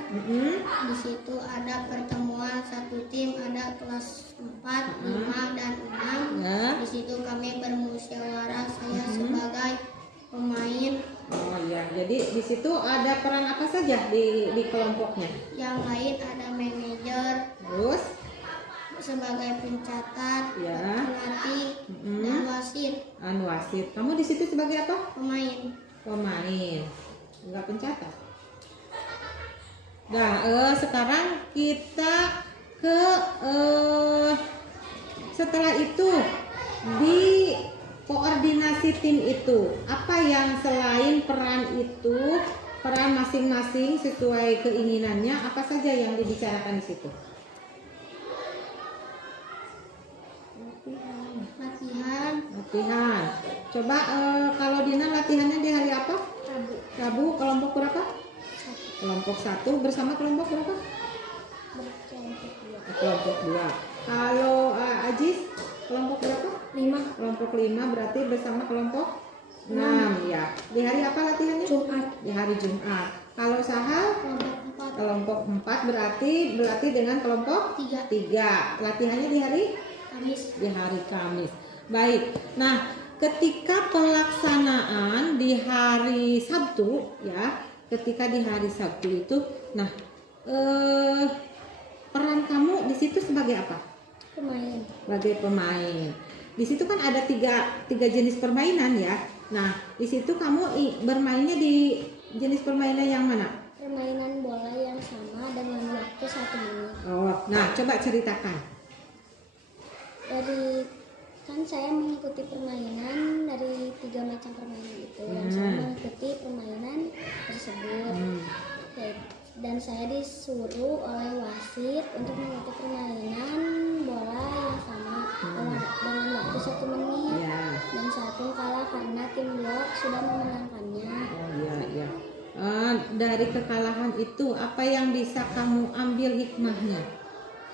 Di situ ada pertemuan satu tim, ada kelas 4, 5 dan 6. ya. Di situ kami bermusyawarah, saya sebagai pemain. Oh iya, jadi di situ ada peran apa saja di kelompoknya? Yang lain ada manajer Terus sebagai pencatat, ya. pelatih, dan wasit. Wasit. Kamu di situ sebagai apa? Pemain. Enggak pencatat. Nah, sekarang kita ke setelah itu di koordinasi tim itu, apa yang selain peran itu, peran masing-masing sesuai keinginannya, apa saja yang dibicarakan di situ? Latihan. Coba kalau Dina latihannya di hari apa? Rabu. Kelompok berapa? Kelompok 1 bersama kelompok berapa? Kelompok 2. Kalau Ajis kelompok berapa? 5. Kelompok 5 berarti bersama kelompok 6 ya. Di hari apa latihannya? Jumat. Di hari Jumat. Kalau Sahal Kelompok 4. kelompok 4 berarti dengan kelompok 3. Latihannya di hari Kamis. Di hari Kamis. Baik. Nah, ketika pelaksanaan di hari Sabtu ya, ketika di hari Sabtu itu, nah peran kamu di situ sebagai apa? Pemain. Sebagai pemain. Di situ kan ada tiga jenis permainan ya. Nah, di situ kamu bermainnya di jenis permainan yang mana? Permainan bola yang sama dengan waktu 1 menit. Oh, nah coba ceritakan. Kan saya mengikuti permainan dari 3 macam permainan itu. Yang saya mengikuti permainan tersebut. Dan saya disuruh oleh wasit untuk mengikuti permainan bola yang sama dengan waktu 1 menit. Ya. Dan saya pun kalah karena tim blok sudah memenangkannya. Oh iya. Dari kekalahan itu apa yang bisa kamu ambil hikmahnya?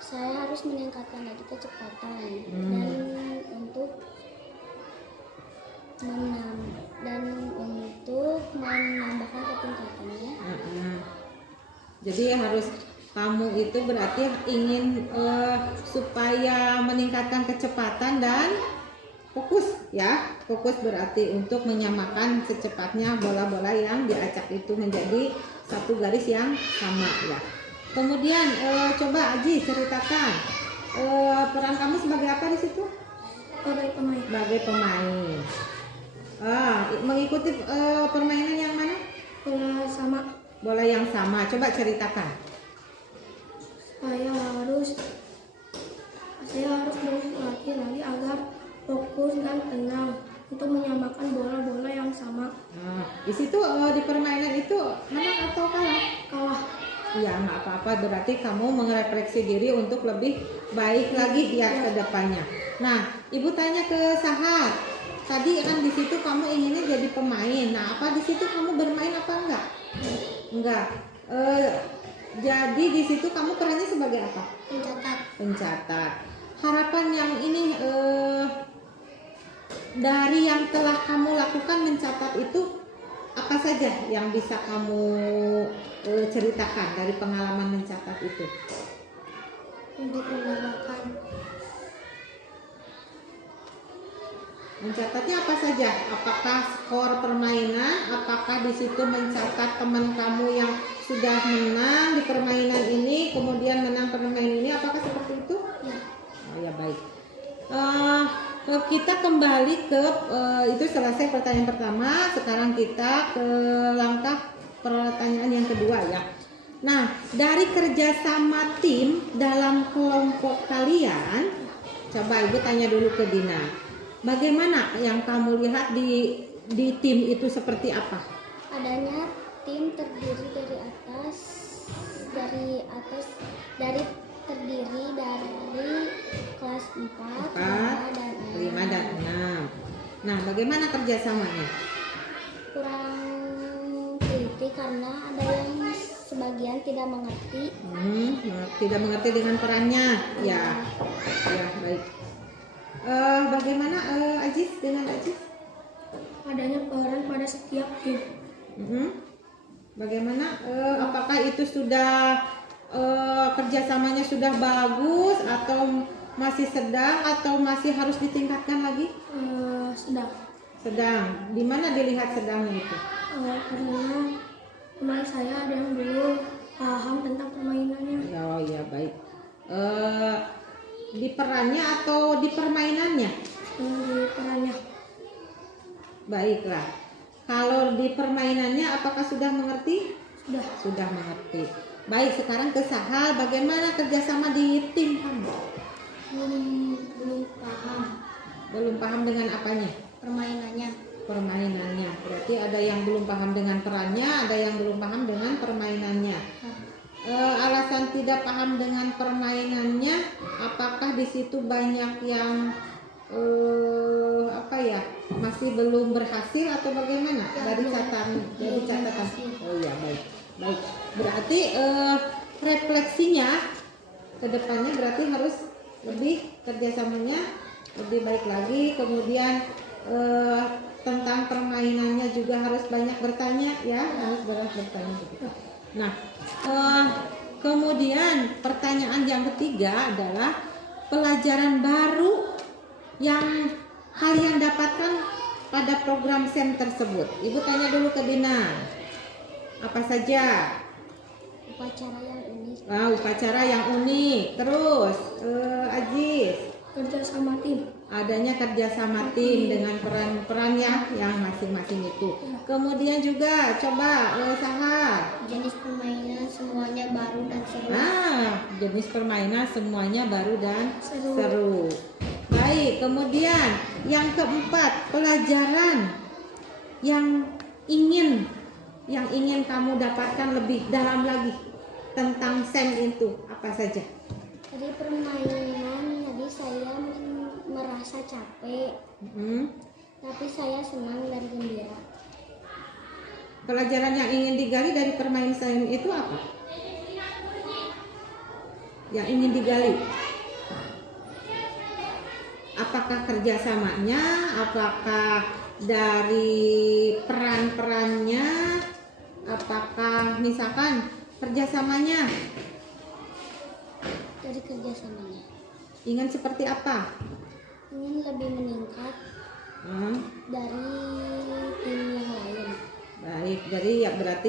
Saya harus meningkatkan lagi kecepatan dan untuk menambahkan ketingkatannya. Jadi harus kamu itu berarti ingin supaya meningkatkan kecepatan dan fokus ya. Fokus berarti untuk menyamakan secepatnya bola-bola yang diacak itu menjadi satu garis yang sama ya. Kemudian coba Aji ceritakan peran kamu sebagai apa di situ? Sebagai pemain. Sebagai pemain. Mengikuti permainan yang mana? Bola sama. Bola yang sama. Coba ceritakan. Saya harus berlatih lagi agar fokus dan tenang untuk menyamakan bola-bola yang sama. Di situ di permainan itu menang atau kalah? Kalah. Ya nggak apa-apa, berarti kamu merefleksi diri untuk lebih baik lagi ya ke depannya. Nah, Ibu tanya ke Sahar, tadi kan di situ kamu inginnya jadi pemain. Nah, apa di situ kamu bermain apa enggak? Enggak. Jadi di situ kamu perannya sebagai apa? Pencatat. Harapan yang ini dari yang telah kamu lakukan mencatat itu apa saja yang bisa kamu ceritakan dari pengalaman mencatat itu? Untuk menambahkan. Mencatatnya apa saja? Apakah skor permainan? Apakah di situ mencatat teman kamu yang sudah menang di permainan ini, kemudian menang permainan ini? Apakah seperti itu? Ya. Oh ya baik. Kita kembali ke itu selesai pertanyaan pertama. Sekarang kita ke langkah pertanyaan yang kedua ya. Nah, dari kerjasama tim dalam kelompok kalian, coba Ibu tanya dulu ke Dina. Bagaimana yang kamu lihat di tim itu seperti apa? Adanya tim terdiri dari kelas 4, 5 dan 6. Nah, bagaimana kerjasamanya? Kurang teliti karena ada yang sebagian tidak mengerti. Tidak mengerti dengan perannya. Ya baik. Bagaimana Aziz dengan Aziz? Adanya peran pada setiap tim. Bagaimana? Apakah itu sudah kerjasamanya sudah bagus atau masih sedang atau masih harus ditingkatkan lagi? Sedang. Di mana dilihat sedangnya itu? Karena teman saya ada yang belum paham tentang permainannya. Oh ya baik. Di perannya atau di permainannya? Di perannya. Baiklah. Kalau di permainannya apakah sudah mengerti? Sudah mengerti. Baik, sekarang ke Sahal, bagaimana kerjasama di tim kamu? Belum paham. Belum paham dengan apanya? Permainannya. Berarti ada yang belum paham dengan perannya, ada yang belum paham dengan permainannya. Alasan tidak paham dengan permainannya, apakah di situ banyak yang masih belum berhasil atau bagaimana? Dari catatan. Oh ya baik. Berarti refleksinya ke depannya berarti harus lebih kerjasamanya lebih baik lagi. Kemudian tentang permainannya juga harus banyak bertanya ya, harus banyak bertanya. Nah, kemudian pertanyaan yang ketiga adalah pelajaran baru yang kalian dapatkan pada program SEM tersebut? Ibu tanya dulu ke Dina. Apa saja? Upacara yang unik, Upacara yang unik. Terus, Aziz, kerja sama tim, adanya kerjasama tim dengan peran-peran ya yang masing-masing itu. Kemudian juga coba Sahar. jenis permainan semuanya baru dan seru. Jenis permainan semuanya baru dan Seru. seru. Baik, kemudian yang keempat, pelajaran yang ingin kamu dapatkan lebih dalam lagi tentang SEM itu apa saja? Dari permainan tadi saya merasa capek, tapi saya senang dan gembira. Pelajaran yang ingin digali dari permainan SEM itu apa? Yang ingin digali? Apakah kerjasamanya? Apakah dari peran-perannya? Apakah misalkan kerjasamanya? Dari kerjasamanya Ingin seperti apa? ingin lebih meningkat dari tim yang lain. Baik, jadi ya berarti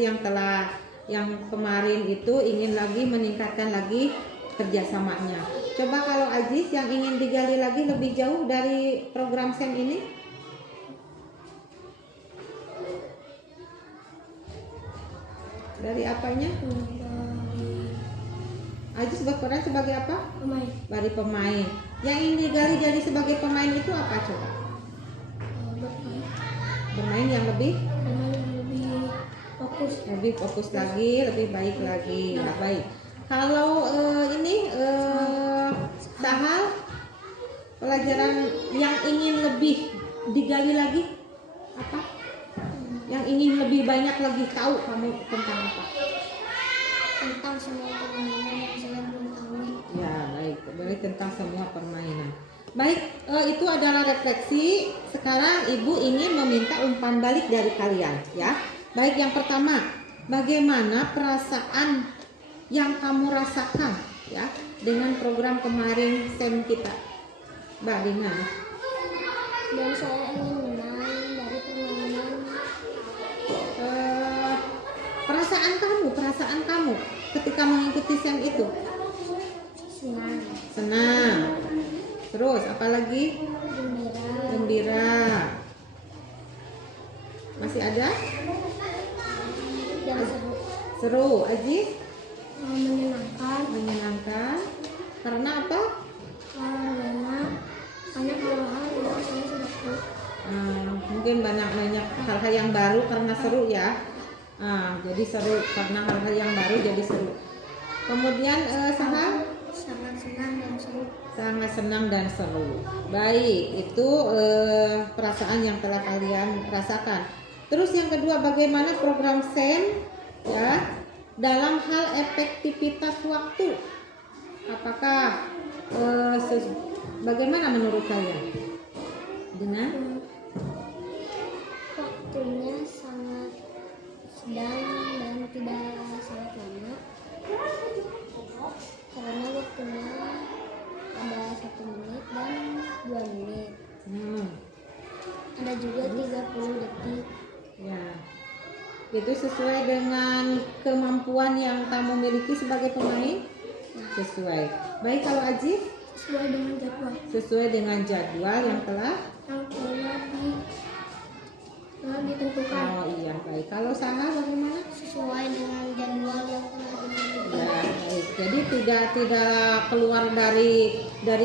yang kemarin itu ingin lagi meningkatkan lagi kerjasamanya. Coba kalau Aziz yang ingin digali lagi lebih jauh dari program SEM ini? Dari apanya? Aziz berperan sebagai apa? Pemain Dari pemain. Yang ingin digali dari sebagai pemain itu apa coba? Bermain yang lebih lebih fokus fokus. lagi, lebih baik lagi. Ya, baik. Kalau Sahal, pelajaran yang ingin lebih digali lagi apa? Yang ingin lebih banyak lagi tahu kamu tentang apa? Tentang semua permainan yang saya belum tahu. Ya, baik. Baik, tentang semua permainan. Baik, itu adalah refleksi. Sekarang Ibu ingin meminta umpan balik dari kalian, ya. Baik, yang pertama, bagaimana perasaan yang kamu rasakan, ya, dengan program kemarin SEM kita, Mbak Dina? Dan saya ingin menang dari permainan. Perasaan kamu ketika mengikuti SEM itu? Senang. Terus apalagi? Gembira. Masih ada? Dan seru. Seru. Aziz? Menyenangkan Karena apa? karena banyak hal-hal yang saya sudah tahu. Mungkin banyak hal-hal yang baru karena seru ya. Jadi seru karena hal-hal yang baru jadi seru. Kemudian Sahal? Sangat senang dan seru. Sangat senang dan seru. Baik, itu perasaan yang telah kalian rasakan. Terus yang kedua, bagaimana program SEM ya dalam hal efektivitas waktu? Apakah bagaimana menurut kalian? Dengan Waktunya sangat sedang dan tidak sangat lama. Karena waktunya ada 1 menit dan 2 menit. Ada juga 30 detik. ya, itu sesuai dengan kemampuan yang kamu miliki sebagai pemain? Sesuai. Baik, kalau Aziz? Sesuai dengan jadwal Sesuai dengan jadwal yang telah ditentukan. Oh iya, baik. Kalau Sahal bagaimana? Sesuai dengan jadwal yang telah ditentukan. Ya, baik. Jadi tidak keluar dari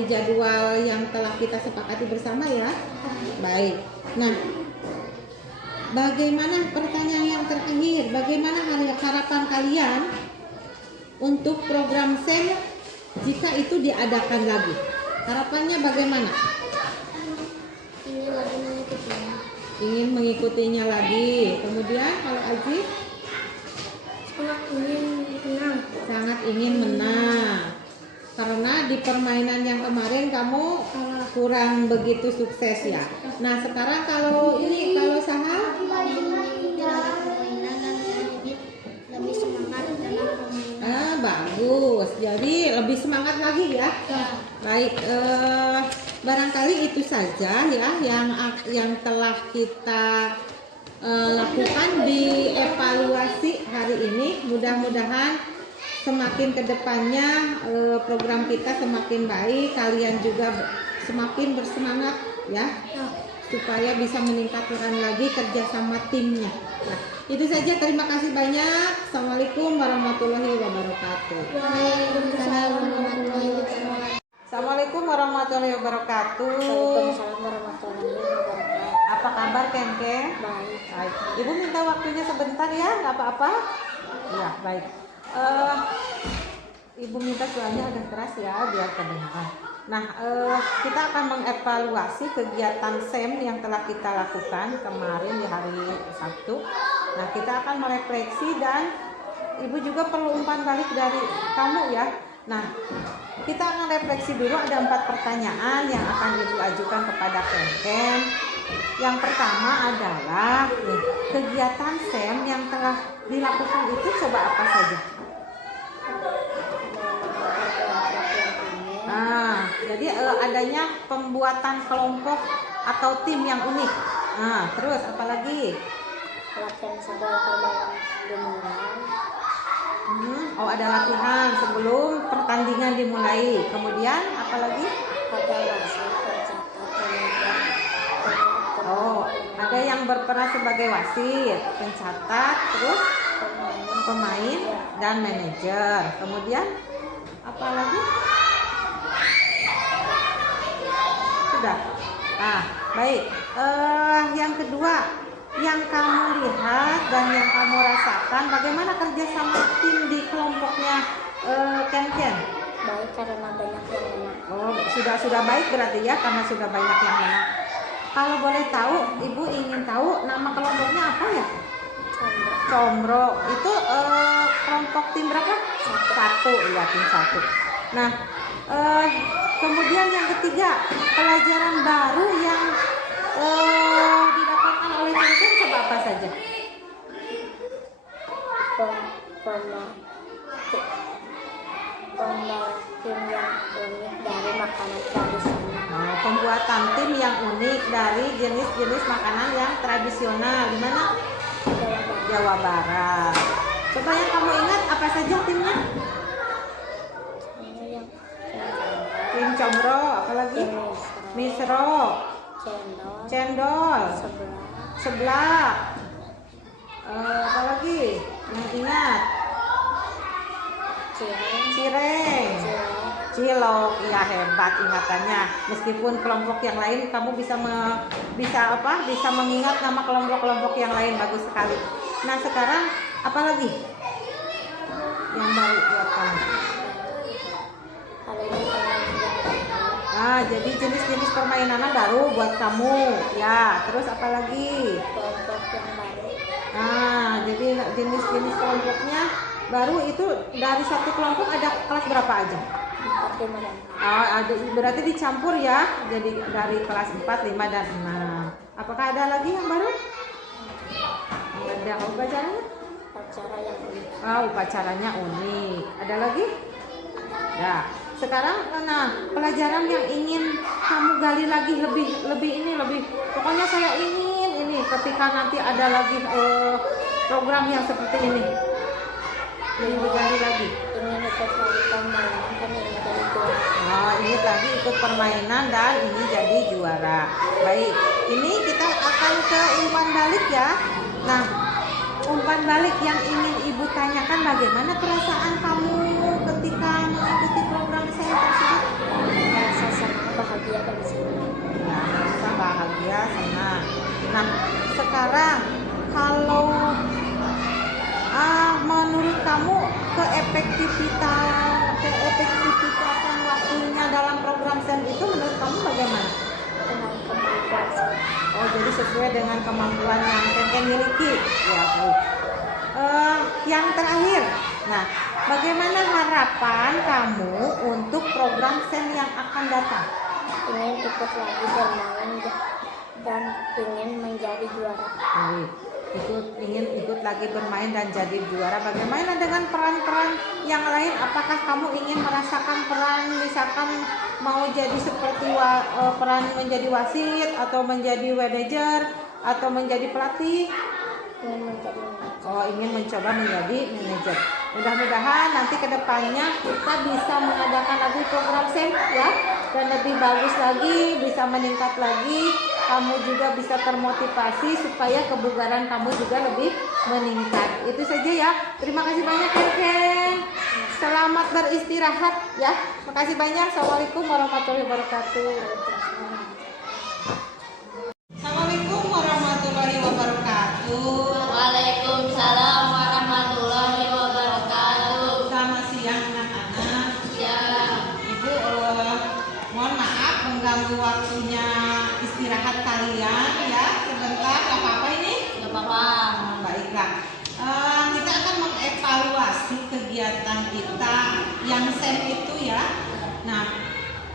jadwal yang telah kita sepakati bersama ya. Baik. Nah, bagaimana pertanyaan yang terakhir? Bagaimana harapan kalian untuk program SEM jika itu diadakan lagi? Harapannya bagaimana? Ini lagi mengikuti. Ingin mengikutinya lagi. Kemudian kalau Aziz? Sangat ingin menang. Karena di permainan yang kemarin kamu kurang begitu sukses ya. Nah, sekarang kalau Sahal? Permainan dan saya lebih semangat dalam permainan. Bagus. bagus. Jadi lebih semangat lagi ya. Baik, barangkali itu saja ya yang telah kita lakukan di evaluasi hari ini. Mudah-mudahan semakin kedepannya program kita semakin baik, kalian juga semakin bersemangat ya, supaya bisa meningkatkan lagi kerjasama timnya. Nah, itu saja, terima kasih banyak. Assalamualaikum warahmatullahi wabarakatuh. Waalaikumsalam warahmatullahi wabarakatuh. Assalamualaikum warahmatullahi wabarakatuh. Waalaikumsalam warahmatullahi wabarakatuh. Apa kabar Ken-Ken? Baik. Baik. Ibu minta waktunya sebentar ya, nggak apa-apa? Ya, baik. Ibu minta suaranya agak keras ya, biar kedengaran. Nah, kita akan mengevaluasi kegiatan SEM yang telah kita lakukan kemarin di hari Sabtu. Nah, kita akan merefleksi dan Ibu juga perlu umpan balik dari kamu ya. Nah, kita akan refleksi dulu, ada 4 pertanyaan yang akan Ibu ajukan kepada Ken-Ken. Yang pertama adalah kegiatan SEM yang telah dilakukan itu coba apa saja? Nah, jadi adanya pembuatan kelompok atau tim yang unik. Nah, terus apa lagi? Latihan sebelum permainan dimulai. Oh, ada latihan sebelum pertandingan dimulai. Kemudian apa lagi? Ada wasit, pencatat, manajer. Oh, ada yang berperan sebagai wasit, pencatat, terus pemain dan manajer. Kemudian apa lagi? Sudah. Nah, baik. Yang kedua, yang kamu lihat dan yang kamu rasakan, bagaimana kerjasama tim di kelompoknya Ken-Ken? Baik karena banyak yang menang. Oh, sudah baik berarti ya, karena sudah banyak yang menang. Kalau boleh tahu, Ibu ingin tahu nama kelompoknya apa ya? Combro. Itu kelompok tim berapa? Satu, ya, tim 1. Nah, kemudian yang ketiga, pelajaran baru yang didapatkan oleh Ken-Ken coba apa saja? Pembuatan tim yang unik dari makanan tradisional. Pembuatan tim yang unik dari jenis-jenis makanan yang tradisional. Di mana? Jawa Barat. Coba yang kamu ingat apa saja timnya? Tim Combro, apalagi? Misro, Cendol, Seblak. Apalagi? Yang ingat? Cireng, Cilok. Ya, hebat ingatannya. Meskipun kelompok yang lain kamu bisa mengingat nama kelompok-kelompok yang lain, bagus sekali. Nah, sekarang apa lagi yang baru buat kamu? Jadi jenis-jenis permainan baru buat kamu. Ya, terus apa lagi? Kelompok yang baru. Jadi jenis-jenis kelompoknya baru itu dari satu kelompok ada kelas berapa aja? 4, 5, dan 6. Berarti dicampur ya. Jadi dari kelas 4, 5, dan 6. Apakah ada lagi yang baru? Ada upacaranya? Upacara yang unik. Upacaranya unik. Ada lagi? Ya. Sekarang pelajaran yang ingin kamu gali lagi lebih pokoknya saya ingin ini ketika nanti ada lagi program yang seperti ini. Yang digali lagi. Ingin ikut lagi permainan dan ingin jadi juara. Ini lagi ikut permainan dan ini jadi juara. Baik, ini kita akan ke umpan balik ya. Nah, umpan balik yang ingin Ibu tanyakan, bagaimana perasaan kamu ketika mengikuti program saya tersebut? Merasa senang, bahagia, dan senang. Nah, merasa bahagia, senang. Nah, sekarang kalau menurut kamu keefektifitasan waktunya dalam program SEM itu menurut kamu bagaimana? Dengan kemampuan saya. Jadi sesuai dengan kemampuan yang Ken-Ken miliki. Ya, baik. Yang terakhir, nah, bagaimana harapan kamu untuk program SEM yang akan datang? Ingin ikut lagi bermain dan ingin menjadi juara. Baik. ingin ikut lagi bermain dan jadi juara. Bagaimana dengan peran-peran yang lain? Apakah kamu ingin merasakan peran, misalkan mau jadi seperti peran menjadi wasit atau menjadi manajer atau menjadi pelatih? Oh, ingin mencoba menjadi manajer. Mudah-mudahan nanti kedepannya kita bisa mengadakan lagi program SEM ya, dan lebih bagus lagi, bisa meningkat lagi. Kamu juga bisa termotivasi supaya kebugaran kamu juga lebih meningkat. Itu saja ya. Terima kasih banyak Ken. Selamat beristirahat ya. Makasih banyak. Assalamualaikum warahmatullahi wabarakatuh. Assalamualaikum warahmatullahi wabarakatuh. Waalaikumsalam warahmatullahi wabarakatuh. Selamat siang anak-anak. Ya, Ibu mohon maaf mengganggu waktunya istirahat kalian ya. Sebentar, gak apa-apa ini? nggak apa-apa. Baiklah. Kita akan mengevaluasi kegiatan kita yang SEM itu ya. Nah,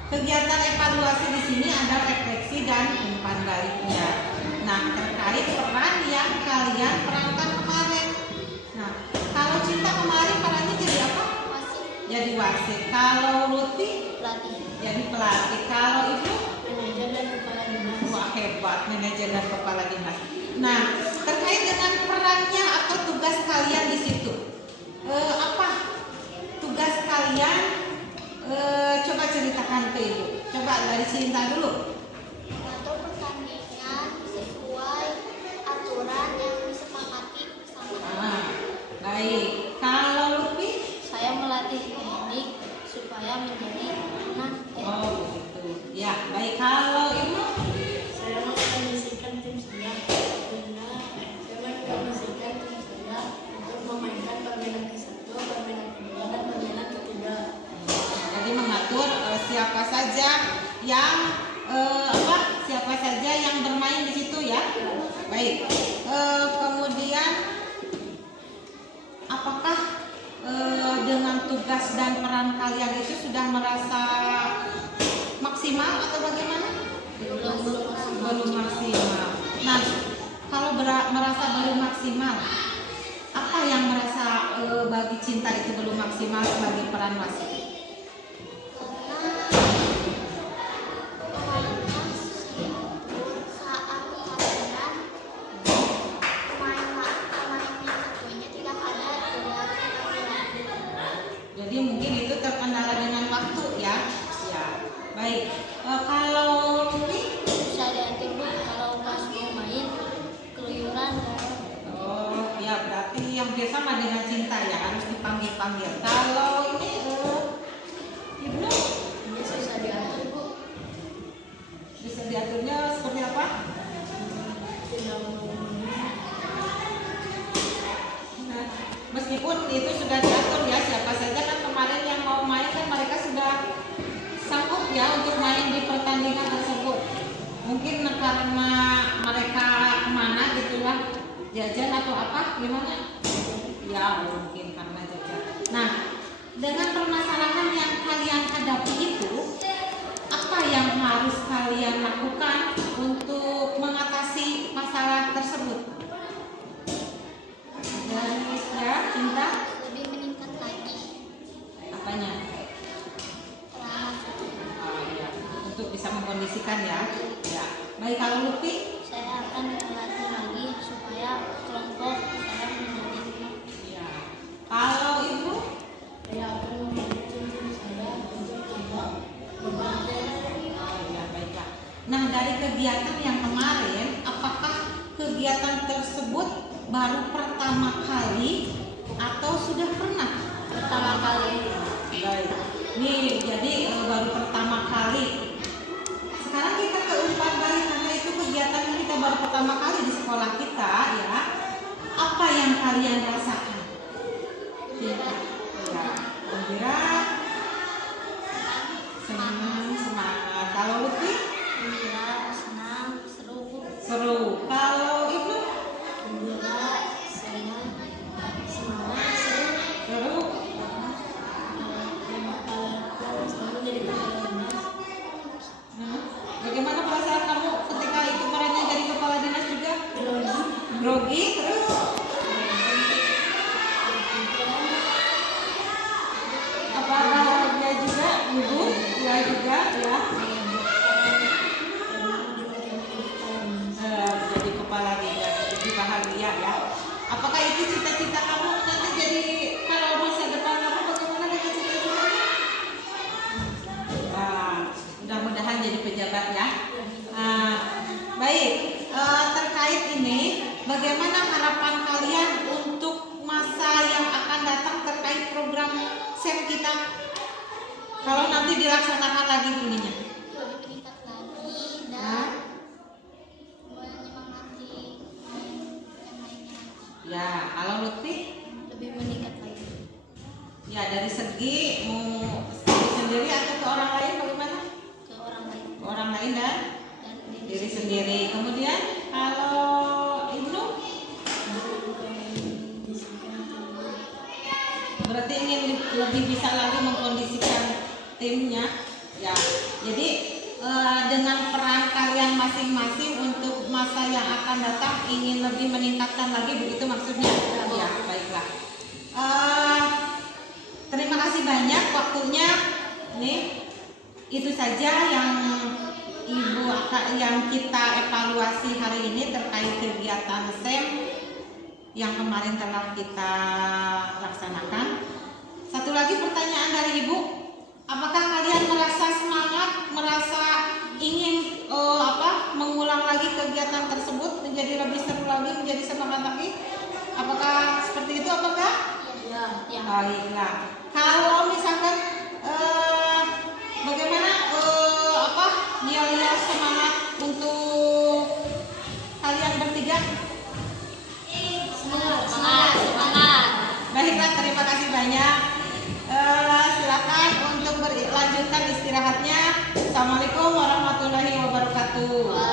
kegiatan evaluasi di sini ada refleksi dan umpan baliknya. Nah, terkait peran yang kalian perankan kemarin. Nah, kalau Cinta kemarin perannya jadi apa? Masih Jadi wasit. Kalau Lutfi pelatih, jadi pelatih. Kalau Ibu, manajer dan kepala dinas. wah hebat, manajer dan kepala dinas. Nah, terkait dengan perannya atau tugas kalian di situ, apa tugas kalian? Coba ceritakan ke Ibu. Coba dari Cinta dulu. Atau pertandingan sesuai aturan yang disepakati bersama. Ah, baik. Kalau Lutfi? Saya melatih teknik supaya menjadi anak. Oh begitu. Ya, baik. Kalau Ibu? Saya mengkondisikan tim saya untuk memainkan permainan ke-1, permainan ke-2, dan permainan ke-3. Jadi mengatur siapa saja yang bermain di situ ya. Baik. Kemudian apakah dengan tugas dan peran kalian itu sudah merasa maksimal atau bagaimana? Belum maksimal. Nah, kalau merasa belum maksimal, apa yang merasa bagi Cinta itu belum maksimal sebagai peran wasit? Jadi mungkin itu terkendala dengan waktu ya. Ya. Baik. Kalau Lutfi? Bisa diatur Bu, kalau pas mau main keluyuran. Oh, ya berarti yang sama dengan Cinta ya, harus dipanggil-panggil. Kalau ini Ibu Bisa diatur Bu. bisa diaturnya seperti apa? Nah, meskipun itu sudah diatur ya, siapa saja kan kemarin yang mau main kan mereka sudah sanggup ya untuk main di pertandingan tersebut. Mungkin karena mereka kemana gitu lah, jajan atau apa, gimana? Ya mungkin karena jajan. Nah, dengan permasalahan yang kalian hadapi itu, apa yang harus kalian lakukan untuk mengatasi masalah tersebut? Dan ya, Cinta, Lebih meningkat lagi apanya? peran. Oh, ya. Untuk bisa mengkondisikan ya. Ya. Baik, kalau Lutfi? Saya akan melatih lagi supaya kelompok saya menjadi menang. Ya. Kalau Ibu? Saya akan memimpin tim saya untuk tidak berbeda. Oh, ya, baiklah. Nah, dari kegiatan yang kemarin, apakah kegiatan tersebut baru pertama kali atau sudah pernah? Pertama kali. Baik. Nih, jadi baru pertama kali. Sekarang kita ke umpan balik karena itu kegiatan kita baru pertama kali di sekolah kita ya. Apa yang kalian rasakan? Ya, gembira, senang, semangat. Kalau Lutfi? Gembira, senang, seru. Seru. Kalau Ibu? Gembira, senang, semangat, seru. Seru. Selalu jadi kepala dinas. Bagaimana perasaan kamu ketika itu perannya jadi kepala dinas juga? Grogi, terus? bagaimana harapan kalian untuk masa yang akan datang terkait program SEM kita? Kalau nanti dilaksanakan lagi ininya. Lebih meningkat lagi dan menyemangati yang lainnya. Ya, kalau Lutfi? Lebih meningkat lagi. Ya, dari segi mau sendiri atau ke orang lain bagaimana? Ke orang lain Ke orang lain dan dan diri sendiri. Kemudian kalau Ibnu berarti ingin lebih bisa lagi mengkondisikan timnya. Ya, jadi dengan peran kalian masing-masing untuk masa yang akan datang ingin lebih meningkatkan lagi, begitu maksudnya? Ya, baiklah. Terima kasih banyak waktunya. Nih, itu saja yang yang kita evaluasi hari ini terkait kegiatan SEM yang kemarin telah kita laksanakan. Satu lagi pertanyaan dari Ibu, apakah kalian merasa semangat, merasa ingin mengulang lagi kegiatan tersebut menjadi lebih seru lagi, menjadi semangat lagi? Apakah seperti itu? Apakah? ya. Baiklah. Kalau misalkan bagaimana yel-yel semangat untuk kalian bertiga? Semangat. Baiklah, terima kasih banyak. Silakan untuk berlanjutkan istirahatnya. Assalamualaikum warahmatullahi wabarakatuh.